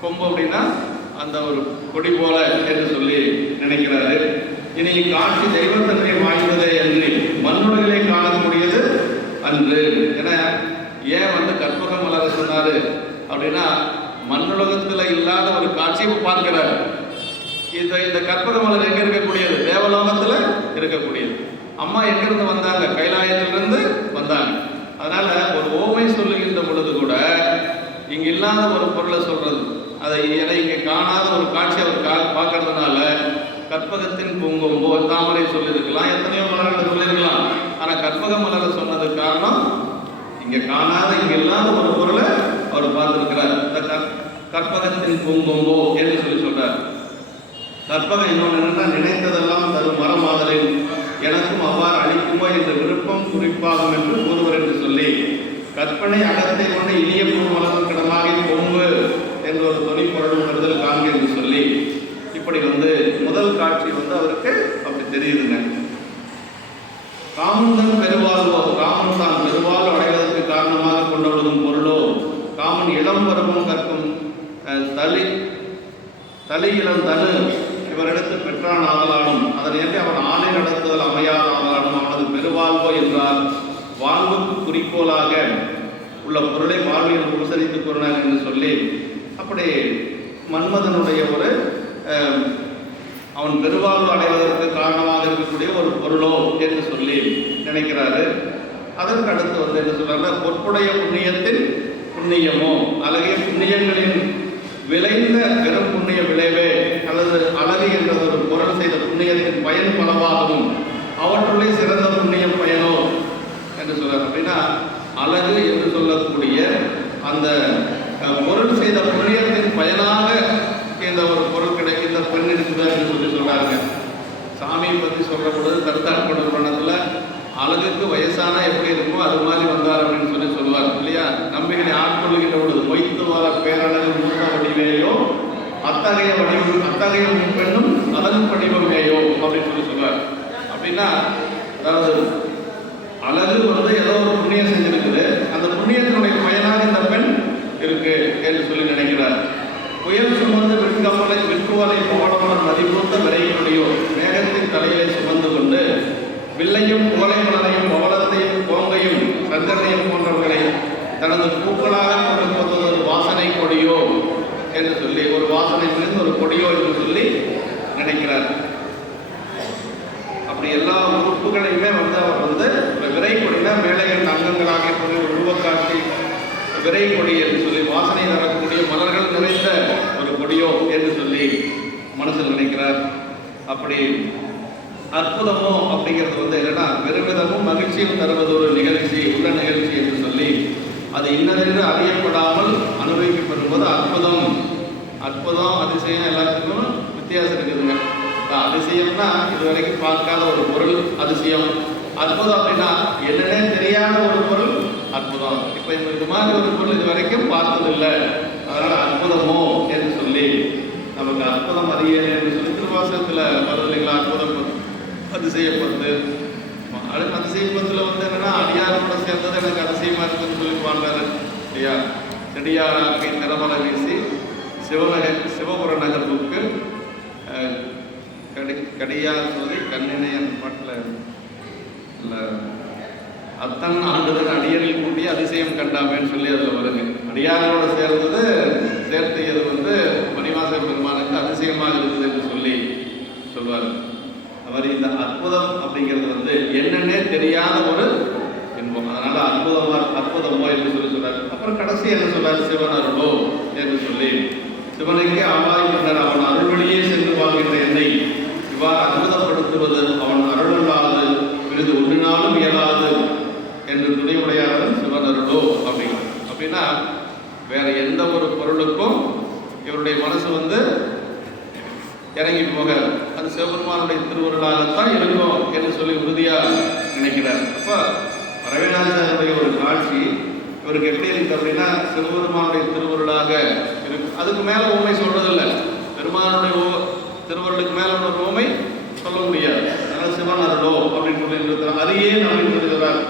கொம்பு அப்படின்னா அந்த ஒரு கொடி போல என்று சொல்லி நினைக்கிறாரு. இனி காட்சி தெய்வத்தன்மை வாய்ந்ததே என்று மண்ணுலகிலே காணக்கூடியது அன்று. ஏன்னா ஏன் கற்பக மலர சொன்னாரு அப்படின்னா, மண்ணுலகத்துல இல்லாத ஒரு காட்சியை பார்க்கிறார். இந்த கற்பக மலர் எங்க இருக்கக்கூடியது? தேவலோகத்துல இருக்கக்கூடியது. அம்மா எங்கிருந்து வந்தாங்க? கைலாயத்திலிருந்து வந்தாங்க. அதனால ஒரு ஓமை சொல்லுகின்ற பொழுது கூட இங்க இல்லாத ஒரு பொருளை சொல்றது, அதை இங்க காணாத ஒரு காட்சி அவர் பார்க்கறதுனால கற்பகத்தின் பூங்கொம்போ தாமரை சொல்லியிருக்கலாம், எத்தனையோ மலர்கள் சொல்லியிருக்கலாம். ஆனா கற்பக மலரை சொன்னது காரணம் இங்க காணாத இங்க இல்லாத ஒரு பொருளை அவர் பார்த்திருக்கிறார். இந்த கற்பகத்தின் பூங்கொம்போ என்று சொல்லி சொல்றார். கற்பகம் இன்னொன்று என்னன்னா, நினைத்ததெல்லாம் தரும் மரமாதலின் எனக்கும் அவ்வாறு அளிக்குமோ என்ற விருப்பம் குறிப்பாகும் என்று கூறுவர் என்று சொல்லி, கற்பனை அகத்தை கொண்டு இனிய பூ மலரும் கிடமாக கொம்பு என்ற ஒரு துணி பொருளும் வருதல் காண்க என்று சொல்லி, இப்படி முதல் காட்சி அவருக்கு அப்படி தெரியுதுங்க. காமன் பெருவாழ்வோ, காமன் தான் பெருவாழ்வு அடைவதற்கு காரணமாக கொண்டொழுதும் பொருளோ, காமன் இளம் பருவம் கற்கும் தலி இளம் தனு இவரிடத்து பெற்றான் ஆதலானும் அதனை ஏற்றி அவன் ஆணை நடத்துதல் அமையாத ஆதலானும் அவனது பெருவாழ்வோ என்றால் வாழ்வுக்கு குறிக்கோளாக உள்ள பொருளை வாழ்வில் உபசரித்துக் கூறினார் என்று சொல்லி, அப்படி மன்மதனுடைய ஒரு அவன் பெருவாழ்வு அடைவதற்கு காரணமாக இருக்கக்கூடிய ஒரு பொருளோ என்று சொல்லி நினைக்கிறாரு. அதற்கு அடுத்து வந்து என்ன சொல்றாங்க, பொற்புடைய புண்ணியத்தின் புண்ணியமோ, அழகிய புண்ணியங்களின் விளைந்த பெரும் புண்ணிய விளைவே, அல்லது அழகு என்ற ஒரு பொருள் செய்த புண்ணியத்தின் பயன் பலவாகவும் அவற்றுள்ளே சிறந்த புண்ணியம் பயனோ என்று சொல்றார். அப்படின்னா அழகு என்று சொல்லக்கூடிய அந்த பொருள் செய்த புண்ணியத்தின் பயனாக இந்த ஒரு பொருள் கிடைக்கின்ற பெண் இருக்குது என்று சொல்லி சொல்றாங்க. சாமியை பற்றி சொல்ற பொழுது கருத்தாட்பட புராணத்தில் அழகுக்கு வயசானா எப்படி இருக்குமோ அது மாதிரி வந்தார் அப்படின்னு சொல்லி சொல்லுவார் இல்லையா. நம்பிகளை ஆட்கொள்ளுகின்ற பொழுது மொய்த்து வர பேரழகு மூத்த வடிவேயோ அத்தகைய வடிவம் அத்தகைய பெண்ணும் அதன் வடிவமேயோ அப்படின்னு சொல்லி சொல்லுவார். அப்படின்னா அதாவது அழகு வந்து ஏதோ ஒரு புண்ணியம் செஞ்சிருக்குது, அந்த புண்ணியத்தினுடைய பயனாக இந்த பெண் இருக்கு என்று சொல்லி நினைக்கிறார். புயல் சுமந்து விற்கப்பலை விற்குவலை போடவன் மதிப்பூத்த விரைவுடையோ மேகத்தின் தலையை சுமந்து கொண்டு வில்லையும் கோலை மலரையும் பவளத்தையும் கோங்கையும் சந்தனையும் போன்றவர்களை தனது பூக்களாக கொண்டு போவது ஒரு வாசனை கொடியோ என்று சொல்லி, ஒரு வாசனை மிகுந்த ஒரு கொடியோ என்று சொல்லி நினைக்கிறார். அப்படி எல்லா உறுப்புகளையுமே வந்து அவர் வந்து விரை கொடினா மேலைகள் அங்கங்களாக இருப்பது உருவக்காட்சி விரை கொடி என்று சொல்லி வாசனை தரக்கூடிய மலர்கள் நிறைந்த ஒரு கொடியோ என்று சொல்லி மனசில் நினைக்கிறார். அப்படி அற்புதமோ அப்படிங்கிறது வந்து என்னன்னா பெருமிதமும் மகிழ்ச்சியும் தருவது ஒரு நிகழ்ச்சி உள்ள நிகழ்ச்சி என்று சொல்லி அது இன்னதென்று அறியப்படாமல் அனுபவிக்கப்படும்போது அற்புதம். அற்புதம் அதிசயம் எல்லாத்துக்கும் வித்தியாசம் இருக்குதுங்க. அதிசயம்னா இது வரைக்கும் பார்க்காத ஒரு பொருள் அதிசயம். அற்புதம் அப்படின்னா என்னன்னே தெரியாத ஒரு பொருள் அற்புதம். இப்போ இது மாதிரி ஒரு பொருள் இது வரைக்கும் பார்த்ததில்லை, அதனால அற்புதமோ என்று சொல்லி நமக்கு அற்புதம் அறிய என்று சொல்லி திருவாசகத்தில் வருதுங்களா. அற்புதம் அதிசயப்பட்டு அதிசயப்பத்தில் வந்து என்னன்னா அடியாரோட சேர்ந்தது எனக்கு அதிசயமா இருக்குன்னு சொல்லி பாடுறாரு இல்லையா. செடியாராக்கை திறமலை வீசி சிவபுர நகர்வுக்கு கடியார் சொல்லி கண்ணினையன் பாட்டில் இல்லை அத்தன் ஆண்டுதன் அடியரில் கூட்டி அதிசயம் கண்டாமேன்னு சொல்லி அதில் வருங்க. அடியாரோட சேர்த்தையது வந்து மணிவாச பெருமானுக்கு அதிசயமாக இருக்குது என்று சொல்லி சொல்வார். அவர் இந்த அற்புதம் அப்படிங்கிறது வந்து என்னன்னே தெரியாத ஒரு இன்பம், அதனால அற்புதமோ என்று சொல்லி சொல்றாரு. அப்புறம் கடைசி என்ன சொல்றாரு, சிவன் அருளோ என்று சொல்லி சிவனுக்கே ஆவாய் மன்னர் அவன் அருள்வழியே சென்று வாழ்கின்ற என்னை இவ்வாறு அற்புதப்படுத்துவது அவன் அருளல்லாது விருது ஒன்றினாலும் இயலாது என்று துணையுடையாளர் சிவன் அருளோ அப்படின்னா வேற எந்த ஒரு பொருளுக்கும் இவருடைய மனசு வந்து இறங்கி போக அது சிவபெருமானுடைய திருவருளாகத்தான் இருக்கும் என்று சொல்லி உறுதியாக நினைக்கிறார். அப்போ ரவிநாதனுடைய ஒரு காட்சி இவருக்கு எப்படி இருக்கு அப்படின்னா சிவபெருமானுடைய திருவருளாக இருக்கு. அதுக்கு மேலே உண்மை சொல்றதில்லை, பெருமானுடைய திருவருளுக்கு மேலே ஒரு உண்மை சொல்ல முடியாது. அதனால் சிவன் அருளோ அப்படின்னு சொல்லி இருக்கிறார். அது ஏன் அப்படின்னு சொல்லுகிறார்,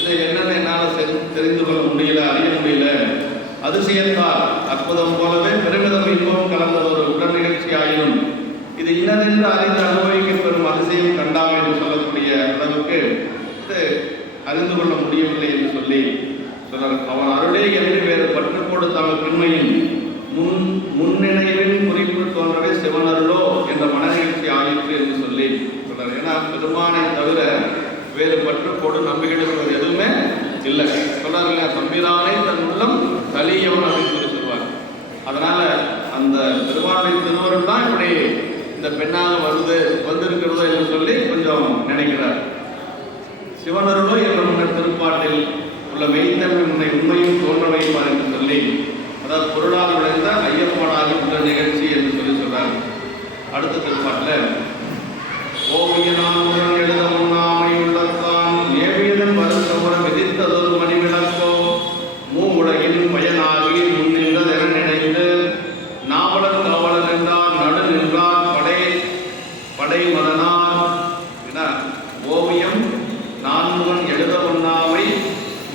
இதை என்னென்ன என்னால் தெரிந்து கொள்ள முடியல, அறிய முடியல. அதிசயத்தால் அற்புதம் போலவே பெருமிதம் இன்பம் கலந்த ஒரு உடல் நிகழ்ச்சி ஆயினும் இது இன்னதென்று அறிந்து அனுபவிக்க பெறும் அதிசயம் கண்டாம் என்று சொல்லக்கூடிய அளவுக்கு இது அறிந்து கொள்ள முடியவில்லை என்று சொல்லி சொன்னார். அவன் அருளே என்று வேறு பற்றுக்கோடு தங்கள் பெண்மையின் முன்னினைவின் குறிப்பு தோன்றவே சிவன் அருளோ என்ற மனநிகழ்ச்சி ஆயிற்று என்று சொல்லி சொன்னார். ஏன்னா பெருமானை தவிர வேறு பற்றுக்கோடு நம்பிக்கைகள் எதுவுமே இல்லை சொல்றாரு இல்லையா. தம்பிரானே தன் உள்ளம் தலியவன் அப்படின்னு சொல்லி சொல்லுவார். அதனால அந்த பெருமானுடைய திருவருள் தான் இப்படி இந்த பெண்ணாக வந்திருக்கிறதோ என்று சொல்லி கொஞ்சம் நினைக்கிறார். சிவனருளோ என்ற முன்னர் திருப்பாட்டில் உள்ள மெய்த்தன்மை உண்மையும் தோன்ற வைப்பார் என்று சொல்லி அதாவது பொருளால் விளைந்த ஐயப்பாடாகி உள்ள நிகழ்ச்சி என்று சொல்லி சொல்றார். அடுத்த திருப்பாட்டில் ஓவியனான் எழுத முன்னாமை உள்ளத்தான் ஏவியதன் வருத்தமுறை விதித்ததொரு மணிவிளக்கோ மூவுலகின் பயனாகி முன்னின்றது என நினைத்து நாவலர் காவலர் என்றார் நடு நின்றார் படை மதனார். ஓவியம் நான்முகன் எழுத முன்னாமை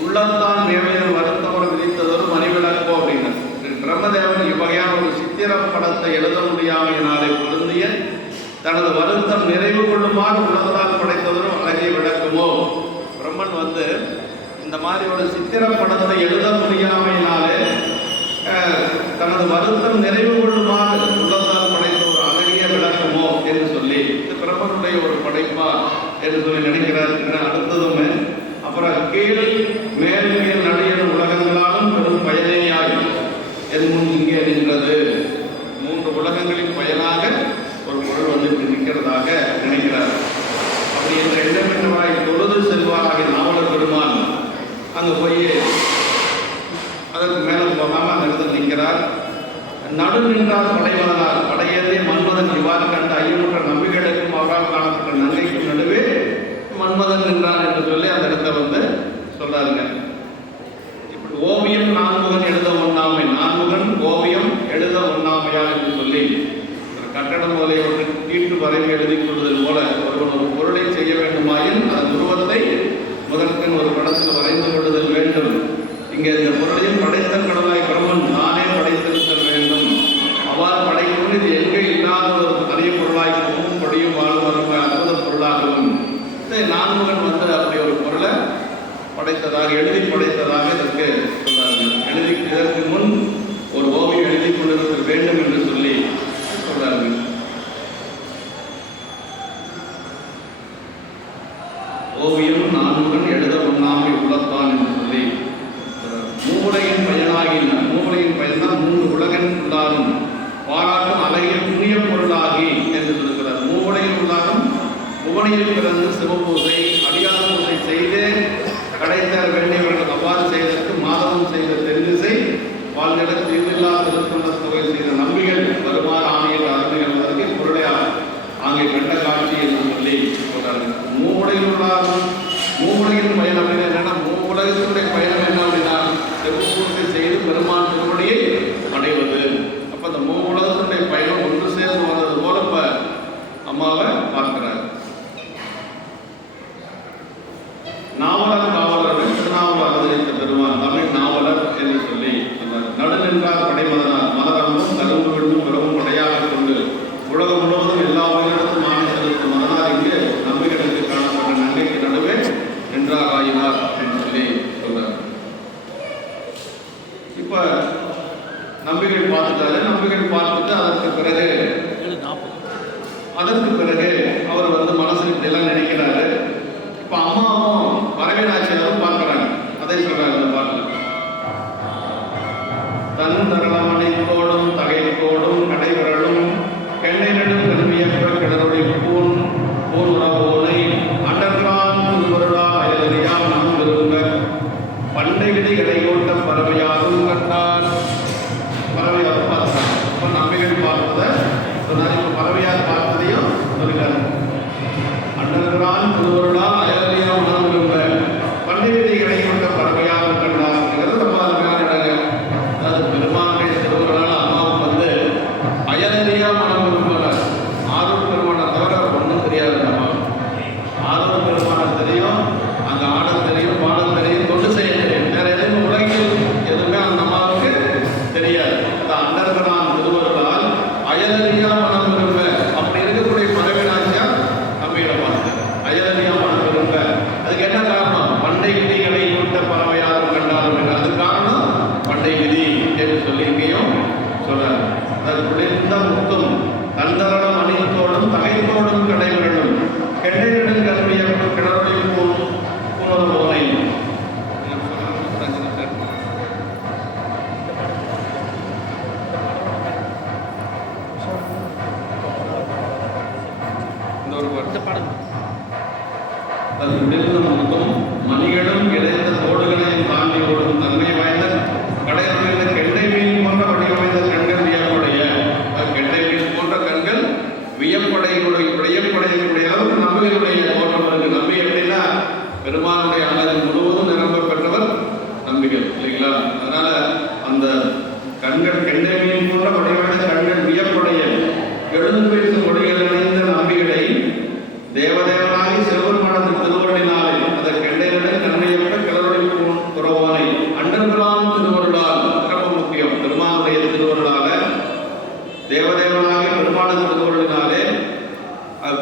உள்ளத்தான் மேவையன் வருத்தமுறை விதித்ததொரு மணிவிளக்கோ அப்படின்னு பிரம்மதேவன் இவ்வகையான ஒரு சித்திர படத்தை எழுத முடியாமையினாலே பொருந்திய தனது வருத்தம் நிறைவு கொள்ளுமாறு உலகத்தால் படைத்தவரும் அழகிய விளக்குமோ. பிரம்மன் வந்து இந்த மாதிரி ஒரு சித்திர படத்தை எழுத முடியாமையினாலே தனது வருத்தம் நிறைவு கொள்ளுமாறு உள்ளதால் படைத்த ஒரு அழகிய விளக்குமோ என்று என்று சொல்லி நினைக்கிறார். அடுத்ததுமே அப்புறம் கீழ் மேல் மேல் நடிகர் உலகங்களாலும் பெரும் பயனேயாய் என் முன் இங்கே நின்றது. 3 உலகங்களின் பயனாக ஒரு பொருள் வந்து நிற்கிறதாக நினைக்கிறார். அப்படி என்ற எண்ணமின்றவாய் தொழுது செல்வாராக நாவலர் பெருமான் அங்கே போய் அதற்கு மேலே போகாமல் அந்த இடத்துல நிற்கிறார். நடு நின்றார் படைமதனார், படையதே மன்மதன் இவ்வாறு கண்ட ஐயமுற்ற நம்பிக்கைகளுக்கும் அவரால் காணப்பட்ட நன்மைக்கும் நடுவே மன்மதன் நின்றான் என்று சொல்லி அந்த இடத்த வந்து சொல்றாருங்க. இப்படி ஓவியம் நான்முகன் எழுத ஒண்ணாமை, நான்முகன் ஓவியம் எழுத ஒண்ணாமையா என்று சொல்லி கட்டடம் போல ஒரு தீட்டு வரைவு எழுதி கொள்வதன் போல ஒருவன் ஒரு பொருளை செய்ய வேண்டுமாயின் அதன் உருவத்தை முதற்கன் ஒரு படத்தில் வரைந்து கொள்ளுதல் வேண்டும். இங்கே இந்த பொருளையும் படைத்த கடவுளாய் பிரம்மன் நானே படைத்திருத்தல் வேண்டும். அவ்வாறு படைக்கும் இது எங்கே இல்லாத ஒரு அரிய பொருளாய் பொருளும் பொடியும் வாழ்வரும் அற்புத பொருளாகவும் நான்முகன் வந்து அப்படி ஒரு பொருளை படைத்ததாக எழுதி படைத்ததாக இதற்கு சொல்றார்கள். இதற்கு முன் ஒரு ஓவியம் எழுதி கொண்டிருக்க வேண்டும் என்று சொல்லி சொல்றார்கள். ஓவியம் நான்முகன் எழுத ஒண்ணாமை உலத்தான் என்று சொல்லி மூளையின் பயனாகின, மூளையின் பயன்தான் 3 உலகின் உள்ளாரும் பாராட்டும் அழகிய புண்ணிய பொருளாகி என்று சொல்கிறார். மூளையில் உள்ளாரும் புவனையில் பிறந்து சிவபூசை அடியாத பூசை செய்து கடைத்தர வேண்டியவர்கள் அவ்வாறு செய்ததற்கு மாதவம் செய்த தெரிவிசை வாழ்நில தீர்வில்லா திருத்தொண்ட தொகை செய்த நம்பிகள் வருமாறு ஆணையில் அறிஞர்களுக்கு பொருளை அங்கே கண்ட காட்சி என்று சொல்லி சொல்றார்கள். மூளையில் உள்ளாரும் மூளையின் பயன் அப்படின்னு என்னன்னா, உலகத்தினுடைய பயணம் என்ன அப்படின்னா சிவபூசை செய்து பெருமான் திருவடியை அடைவது. அப்ப அந்த உலகத்தினுடைய பயணம் ஒன்று சேர்ந்து வந்தது போல இப்ப அம்மாவை பார்க்கிறார். நாவலர் காவலர்கள் திருநாவலர் அவதரித்த பெருமான் தமிழ் நாவலர் என்று சொல்லி சொன்னார். நடுநின்றார் படைமதனார் மலரம்பும் கரும்பு விழுந்தும் பிறவும் படையாக கொண்டு உலகம் முழுவதும் எல்லா உயிரிடத்தும் ஆணை செலுத்தும் மதனார் இங்கு நம்பிக்கைகளுக்கு காணப்பட்ட நன்மைக்கு நடுவே நின்றார் ஆயினார் என்று சொல்லி சொல்றார். இப்ப நம்பிக்கை பார்த்துட்டாரு. நம்பிக்கை பார்த்துட்டு அதற்கு பிறகு அவர் வந்து மனசுல இப்படியெல்லாம் நினைக்கிறாரு. இப்ப அம்மாவும் வரவேணாச்சியாரும் பார்க்கிறாங்க. அதை சொல்றாரு இந்த பாட்டுல. தன் தரளமணி கோடும் தகைக்கோடும் கடைவிரலும் கெண்ணையிடும் பெருமையற்ற கிணறுடைய பூன் உறவோனை அடர்கான் பொருளா அயலறியா நாம் விரும்ப பண்டை விதி கடையோட்ட பறவையாரும் கண்டார். பறவையார் பார்த்தார். இப்ப நம்பிக்கை பார்த்ததை சொன்னார். இப்ப பறவையார் பார்த்ததையும் சொல்லிட்டார். அண்டர்கான் பொருளா அயலறியா நாம் விரும்ப பண்டை விதி கடையோட்ட பறவையாரும் கண்டார். ரொம்ப அருமையான இடங்க. அதாவது பெருமானுடைய திருவுருளால் அம்மாவுக்கு வந்து அயலறியா மனம் விரும்புகிறார். ஆரூர் பெருமானை தவிர ஒன்றும் தெரியாது. அம்மா ஆரூர் பெருமானை தெரியும், அங்கே ஆட தெரியும், பாட தெரியும், தொண்டு செய்ய தெரியும். வேற எதுவும் உலகில் எதுவுமே அந்த அம்மாவுக்கு தெரியாது. அந்த அண்டர்கிறான் திருவருளால் அயலறியா மனம் விரும்ப அப்படி இருக்கக்கூடிய பறவைனாச்சியா நம்பியிட பார்த்தார். அயலறியா மனம் விரும்ப அதுக்கு என்ன காரணம்? பண்டை விதிகளை கூட்ட பறவையாரும் கண்டாரும். அது காரணம் பண்டை விதி என்று சொல்லி இங்கேயும் சொல்றார். அது குளிர்ந்த முத்தும் கந்தரளம் அணித்தோடும் தகைத்தோடும் கடைவிரலும் கெண்டையிடும் கல்வியற்ற கிணறுடைய புனர்வோனை. அது குளிர்ந்த முத்தும் மணிகளும் இழைத்த தோடுகளையும் தாண்டி ஓடும் தன்மை வாய்ந்த கடையுடைய கெண்டை மீன் போன்ற வடிவமைந்த கண்கள் வியப்படைய கெண்டை மீன் போன்ற கண்கள் வியப்படையக்கூடிய அளவுக்கு நம்பிகளுடைய தோற்றம் இருக்கு. நம்பி எப்படின்னா பெருமானுடைய அழகு முழுவதும் நிரம்ப பெற்றவர் நம்பிகள் இல்லைங்களா? அதனால அந்த கண்கள் கெண்டை மீன் போன்ற வடிவமைந்த கண்கள் வியப்படைய எழுந்து பேசும் கொடிகள் இணைந்த நம்பிகளை தேவதேவனாகி சிவபெருமானத்தின் திருவருளினாலே அதற்கு எண்டையிடம் நன்மையற்ற கிளறுடைய புறவானை அண்டர்பிரான் திருவருளால் ரொம்ப முக்கியம். பெருமானுடைய திருவருளால தேவதேவனாகி பெருமானத்தின் திருவருளினாலே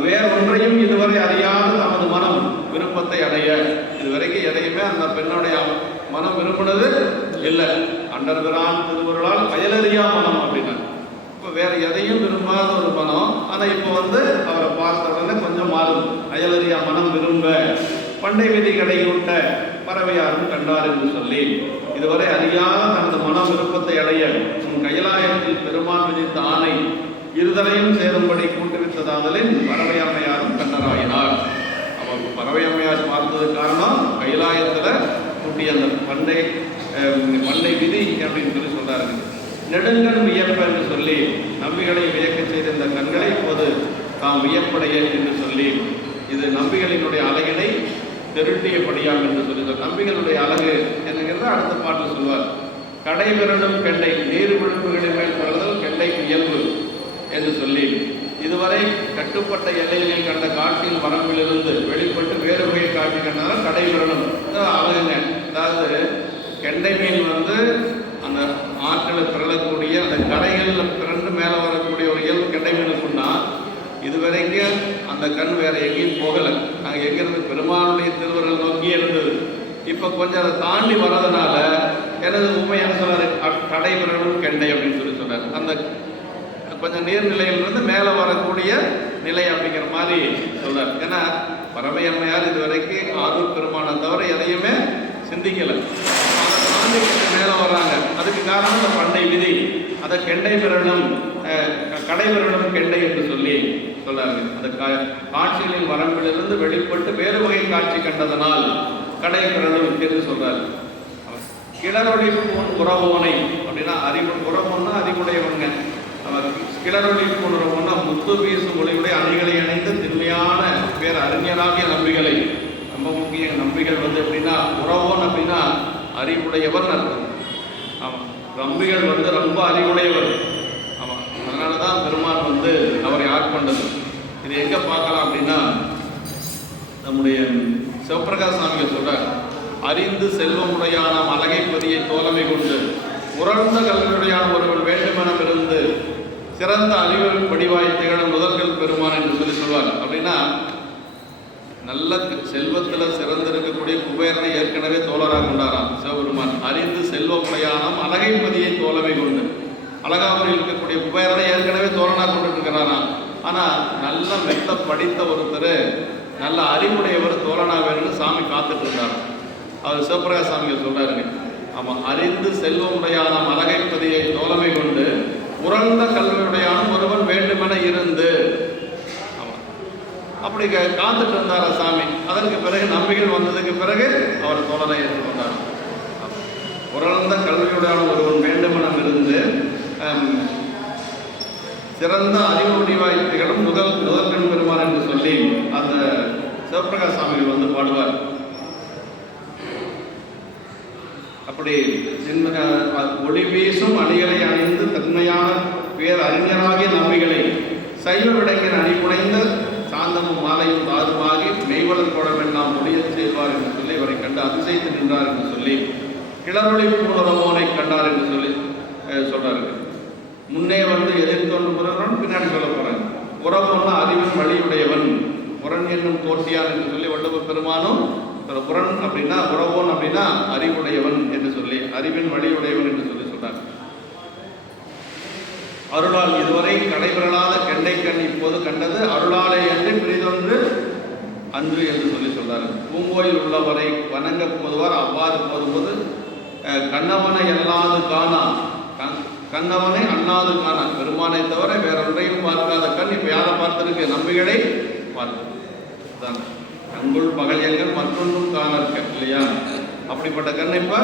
வேறொன்றையும் இதுவரை அறியாத தமது மனம் விருப்பத்தை அடைய. இதுவரைக்கும் எதையுமே அந்த பெண்ணுடைய மனம் விரும்பினது இல்லை. அண்டர்பிரான் திருவருளால் அயலறியா மனம் அப்படின்னா இப்போ வேற எதையும் விரும்பாத ஒரு மனம். ஆனால் இப்போ அவரை பார்த்த உடனே கொஞ்சம் மாறும். அயலறியா மனம் விரும்ப பண்டை விதி கடையூட்ட பறவையாரும் கண்டார் என்று சொல்லி, இதுவரை அறியாத தனது மன விருப்பத்தை அடைய உன் கைலாயத்தில் பெருமான் விதித்த ஆணை இருதலையும் சேரும்படி கூட்டுவித்ததாதலின் பறவை அம்மையாரும் கண்ணராயினார். அவர் பறவை அம்மையார் பார்த்தது காரணம் கைலாயத்தில் கூட்டிய அந்த பண்டை விதி அப்படின்னு சொல்லி சொல்றாரு. நெடுங்கண் வியப்ப என்று சொல்லி நம்பிகளை வியக்க செய்த இந்த கண்களை இப்போது தாம் வியப்படைய என்று சொல்லி, இது நம்பிகளினுடைய அழகினை திருட்டியபடியாம் என்று சொல்லி நம்பிகளுடைய அழகு என்னங்கிறத அடுத்த பாட்டில் சொல்வார். கடை விரலும் கெண்டை நீர் விழுப்புகளின் மேல் பிறந்தல் கெண்டைக்கு இயல்பு என்று சொல்லி, இதுவரை கட்டுப்பட்ட எல்லையில் கண்ட காட்டின் வரம்பிலிருந்து வெளிப்பட்டு வேறு வகை காட்சி கண்டாலும் கடை விரலும் அழகுங்க. அதாவது கெண்டை மீன் அந்த ஆற்றில் பிறழக்கூடிய அந்த கரைகளில் பிறந்து மேலே வரக்கூடிய ஒரு இயல்பு கெண்டை மீனுக்குன்னா, இதுவரைக்கும் அந்த கண் வேற எங்கேயும் போகலை. நாங்கள் எங்கிருந்து பெருமானுடைய திருவர்கள் நோக்கியே இருந்தது. இப்போ கொஞ்சம் அதை தாண்டி வர்றதுனால எனது உண்மை என்ன சொன்னார், கடை விரலும் கெண்டை அப்படின்னு சொல்லி சொன்னார். அந்த கொஞ்சம் நீர்நிலையிலிருந்து மேலே வரக்கூடிய நிலை அப்படிங்கிற மாதிரி சொல்றார். ஏன்னா பறவை அம்மையார் இதுவரைக்கும் ஆரூர் பெருமானை தவிர எதையுமே சிந்திக்கலை. மேலே வர்றாங்க. அதுக்கு காரணம் இந்த பண்டை விதி. அதை கெண்டை விரலும் கடை விரலும் கெண்டை என்று சொல்லி சொல்றாங்க. அந்த காட்சிகளின் வரம்பிலிருந்து வெளிப்பட்டு வேறு வகை காட்சி கண்டதனால் கடை விரலும் என்று சொல்றாரு. கிளறொளி புறவோனை அப்படின்னா புறவோன்னா அறிவுடையவங்க. கிளறொளி புறவோன்னா முத்து வீசும் ஒளியுடைய அணிகளை அணிந்து திண்மையான வேறு அறிஞராகிய நம்பிகளை, ரொம்ப முக்கிய நம்பிகள் எப்படின்னா புறவோன் அப்படின்னா அறிவுடையவர் அர்த்தம். ஆமாம், நம்பிகள் ரொம்ப அறிவுடையவர். ஆமாம், அதனால தான் பெருமான் அவரை ஆட்கொண்டது. இது எங்கே பார்க்கலாம் அப்படின்னா நம்முடைய சிவபிரகாஷ் சாமிகள் சொல்றார், அறிந்து செல்வமுடையான அழகை பதியை தோழமை கொண்டு உறர்ந்த கல்வியுடையான ஒருவன் வேண்டுமெனம் இருந்து சிறந்த அறிவு வடிவாய் திகழும் முதல்கள் பெருமான் என்று சொல்லி சொல்வார். அப்படின்னா நல்ல செல்வத்தில் சிறந்திருக்கக்கூடிய குபேரனை ஏற்கனவே தோழராக கொண்டாராம் சிவபெருமான். அறிந்து செல்வமுடையானாம் அழகை பதியை தோழமை கொண்டு அழகாமல் இருக்கக்கூடிய குபேரனை ஏற்கனவே தோழனாக கொண்டு இருக்கிறாராம். ஆனால் நல்ல மெத்த படித்த ஒருத்தர் நல்ல அறிவுடையவர் தோழனா வேணும்னு சாமி காத்துட்டு இருந்தார். அவர் சிவபிரகாஷ் சாமிகள் சொல்றாருங்க. ஆமாம், அறிந்து செல்வமுடையானாம் அழகை பதியை தோழமை கொண்டு உறந்த கல்வியுடையானும் ஒருவன் வேண்டுமென இருந்து அப்படி காத்துட்டு இருந்தாரா சாமி. அதற்கு பிறகு நம்பிகள் வந்ததுக்கு பிறகு அவர் தோழரை ஏற்றுக்கொண்டார். உறந்த கல்வியுடையான ஒருவன் வேண்டுமெனம் இருந்து சிறந்த அறிவு முடிவாய்ப்புகளும் முதல்கண் பெருமான் என்று சொல்லி அந்த சிவபிரகாஷ் சாமிகள் பாடுவார். அப்படி ஒளி வீசும் அணிகளை அணிந்து தன்மையான பேர் அறிஞராகிய நம்பிகளை சைவ விடங்கின் அணிபுனைந்த சாந்தமும் மாலையும் தாதுமாகி மெய்வளர் கோடமெல்லாம் முடியச் செய்வார் என்று சொல்லி இவரை கண்டு அதிசயித்து நின்றார் என்று சொல்லி கிளறொளி பூணுரவோனை கண்டார் என்று சொல்லி சொல்றாரு. முன்னே எதிர்த்தொன்று முரண் பின்னாடி சொல்ல போறேன். உறவுன்னா அறிவின் வழியுடையவன், புறன் என்னும் தோற்றியான் என்று சொல்லி வள்ளுவ பெருமானும் புறன் அப்படின்னா உறவோன் அப்படின்னா அறிவுடையவன் என்று சொல்லி அறிவின் வழியுடையவன் என்று சொல்லி சொல்றார். அருளால் இதுவரை கடைபிறலாத கெண்டை கண் இப்போது கண்டது அருளாலை என்று பிரிதொன்று அன்று என்று சொல்லி சொல்றாரு. பூங்கோயில் உள்ளவரை வணங்க போதுவார். அவ்வாறு போதும்போது கண்ணவனை அல்லாது காணா, கண்ணவனை அண்ணாது காணா, பெருமானை தவிர வேறொன்றையும் பார்க்காத கண் இப்ப யாரை பார்த்திருக்கு, நம்பிகளை பார்த்து கண்குள் பகலியங்கள் மற்றொன்றும் காணற்க இல்லையா. அப்படிப்பட்ட கண் இப்ப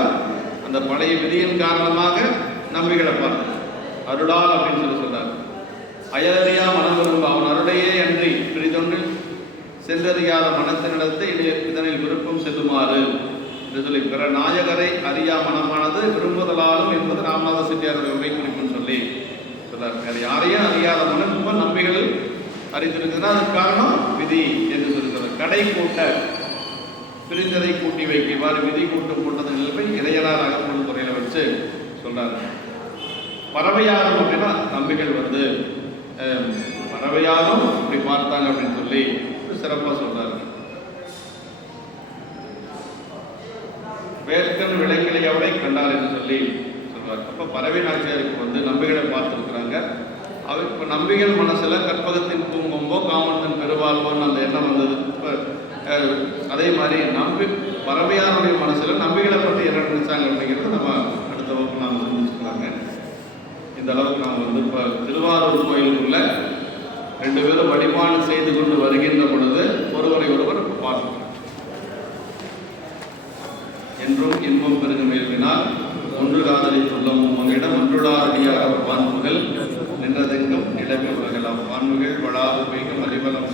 அந்த பழைய விதியின் காரணமாக நம்பிகளை பார்த்து அருளால் அப்படின்னு சொல்லி சொல்றார். அயலறியா மனம் விரும்ப அவன் அருளையே அன்றி பிரிதொன்று சென்றறியாத மனத்தினிடத்தை இதனில் விருப்பம் செல்லுமாறு என்று சொல்லி பிற நாயகரை அறியா மனமானது விரும்புதலாலும் என்பது ராமநாத செட்டியாருடைய உரை குறிப்புன்னு சொல்லி சொல்றார். வேறு யாரையும் அறியாத மனம் இப்போ நம்பிகள் அறிந்திருக்குதுன்னா அதுக்கு காரணம் விதி என்று சொல்லி சொல்றார். கடை கூட்ட பிரிந்ததை கூட்டி வைக்க இவ்வாறு விதி கூட்டம் போட்டது நிலைமை இளையனார் அகப்பொருள் துறையில வச்சு சொல்றாரு. பறவையாரும் அப்படின்னா நம்பிகள் பறவையாரும் இப்படி பார்த்தாங்க அப்படின்னு சொல்லி சிறப்பாக சொல்றாரு. வேர்க்கன் விளைங்களை அவரை கண்டார் என்று சொல்லி சொல்றாரு. அப்போ பறவை நாச்சியாருக்கு நம்பிகளை பார்த்துருக்குறாங்க. அவர் இப்போ நம்பிகள் மனசில் கற்பகத்தின் பூங்கொம்போ காமத்தின் பெருவாழ்வோன்னு அந்த எண்ணம் வந்தது. இப்போ அதே மாதிரி பறவையாருடைய மனசில் நம்பிகளை பற்றி என்ன நினைச்சாங்க அப்படிங்கிறது நம்ம அடுத்த வகுப்பு நாம் தெரிஞ்சுக்கலாங்க. இந்த அளவுக்கு நாம் இப்போ திருவாரூர் கோயிலுக்குள்ள 2 பேரும் வழிபாடு செய்து கொண்டு வருகின்ற பொழுது ஒருவரை ஒருவர் பார்க்கிறோம். என்றும் இன்பம் பெருகும் வேள்வினால் ஒன்று காதலித்துள்ளோம் உங்களிடம் ஒன்றுடாரடியாக வான்முகள் நின்றதெங்கும் நிலவில் உலகலாம் வான்முகள் வளாது பெய்கும் அறிவலம்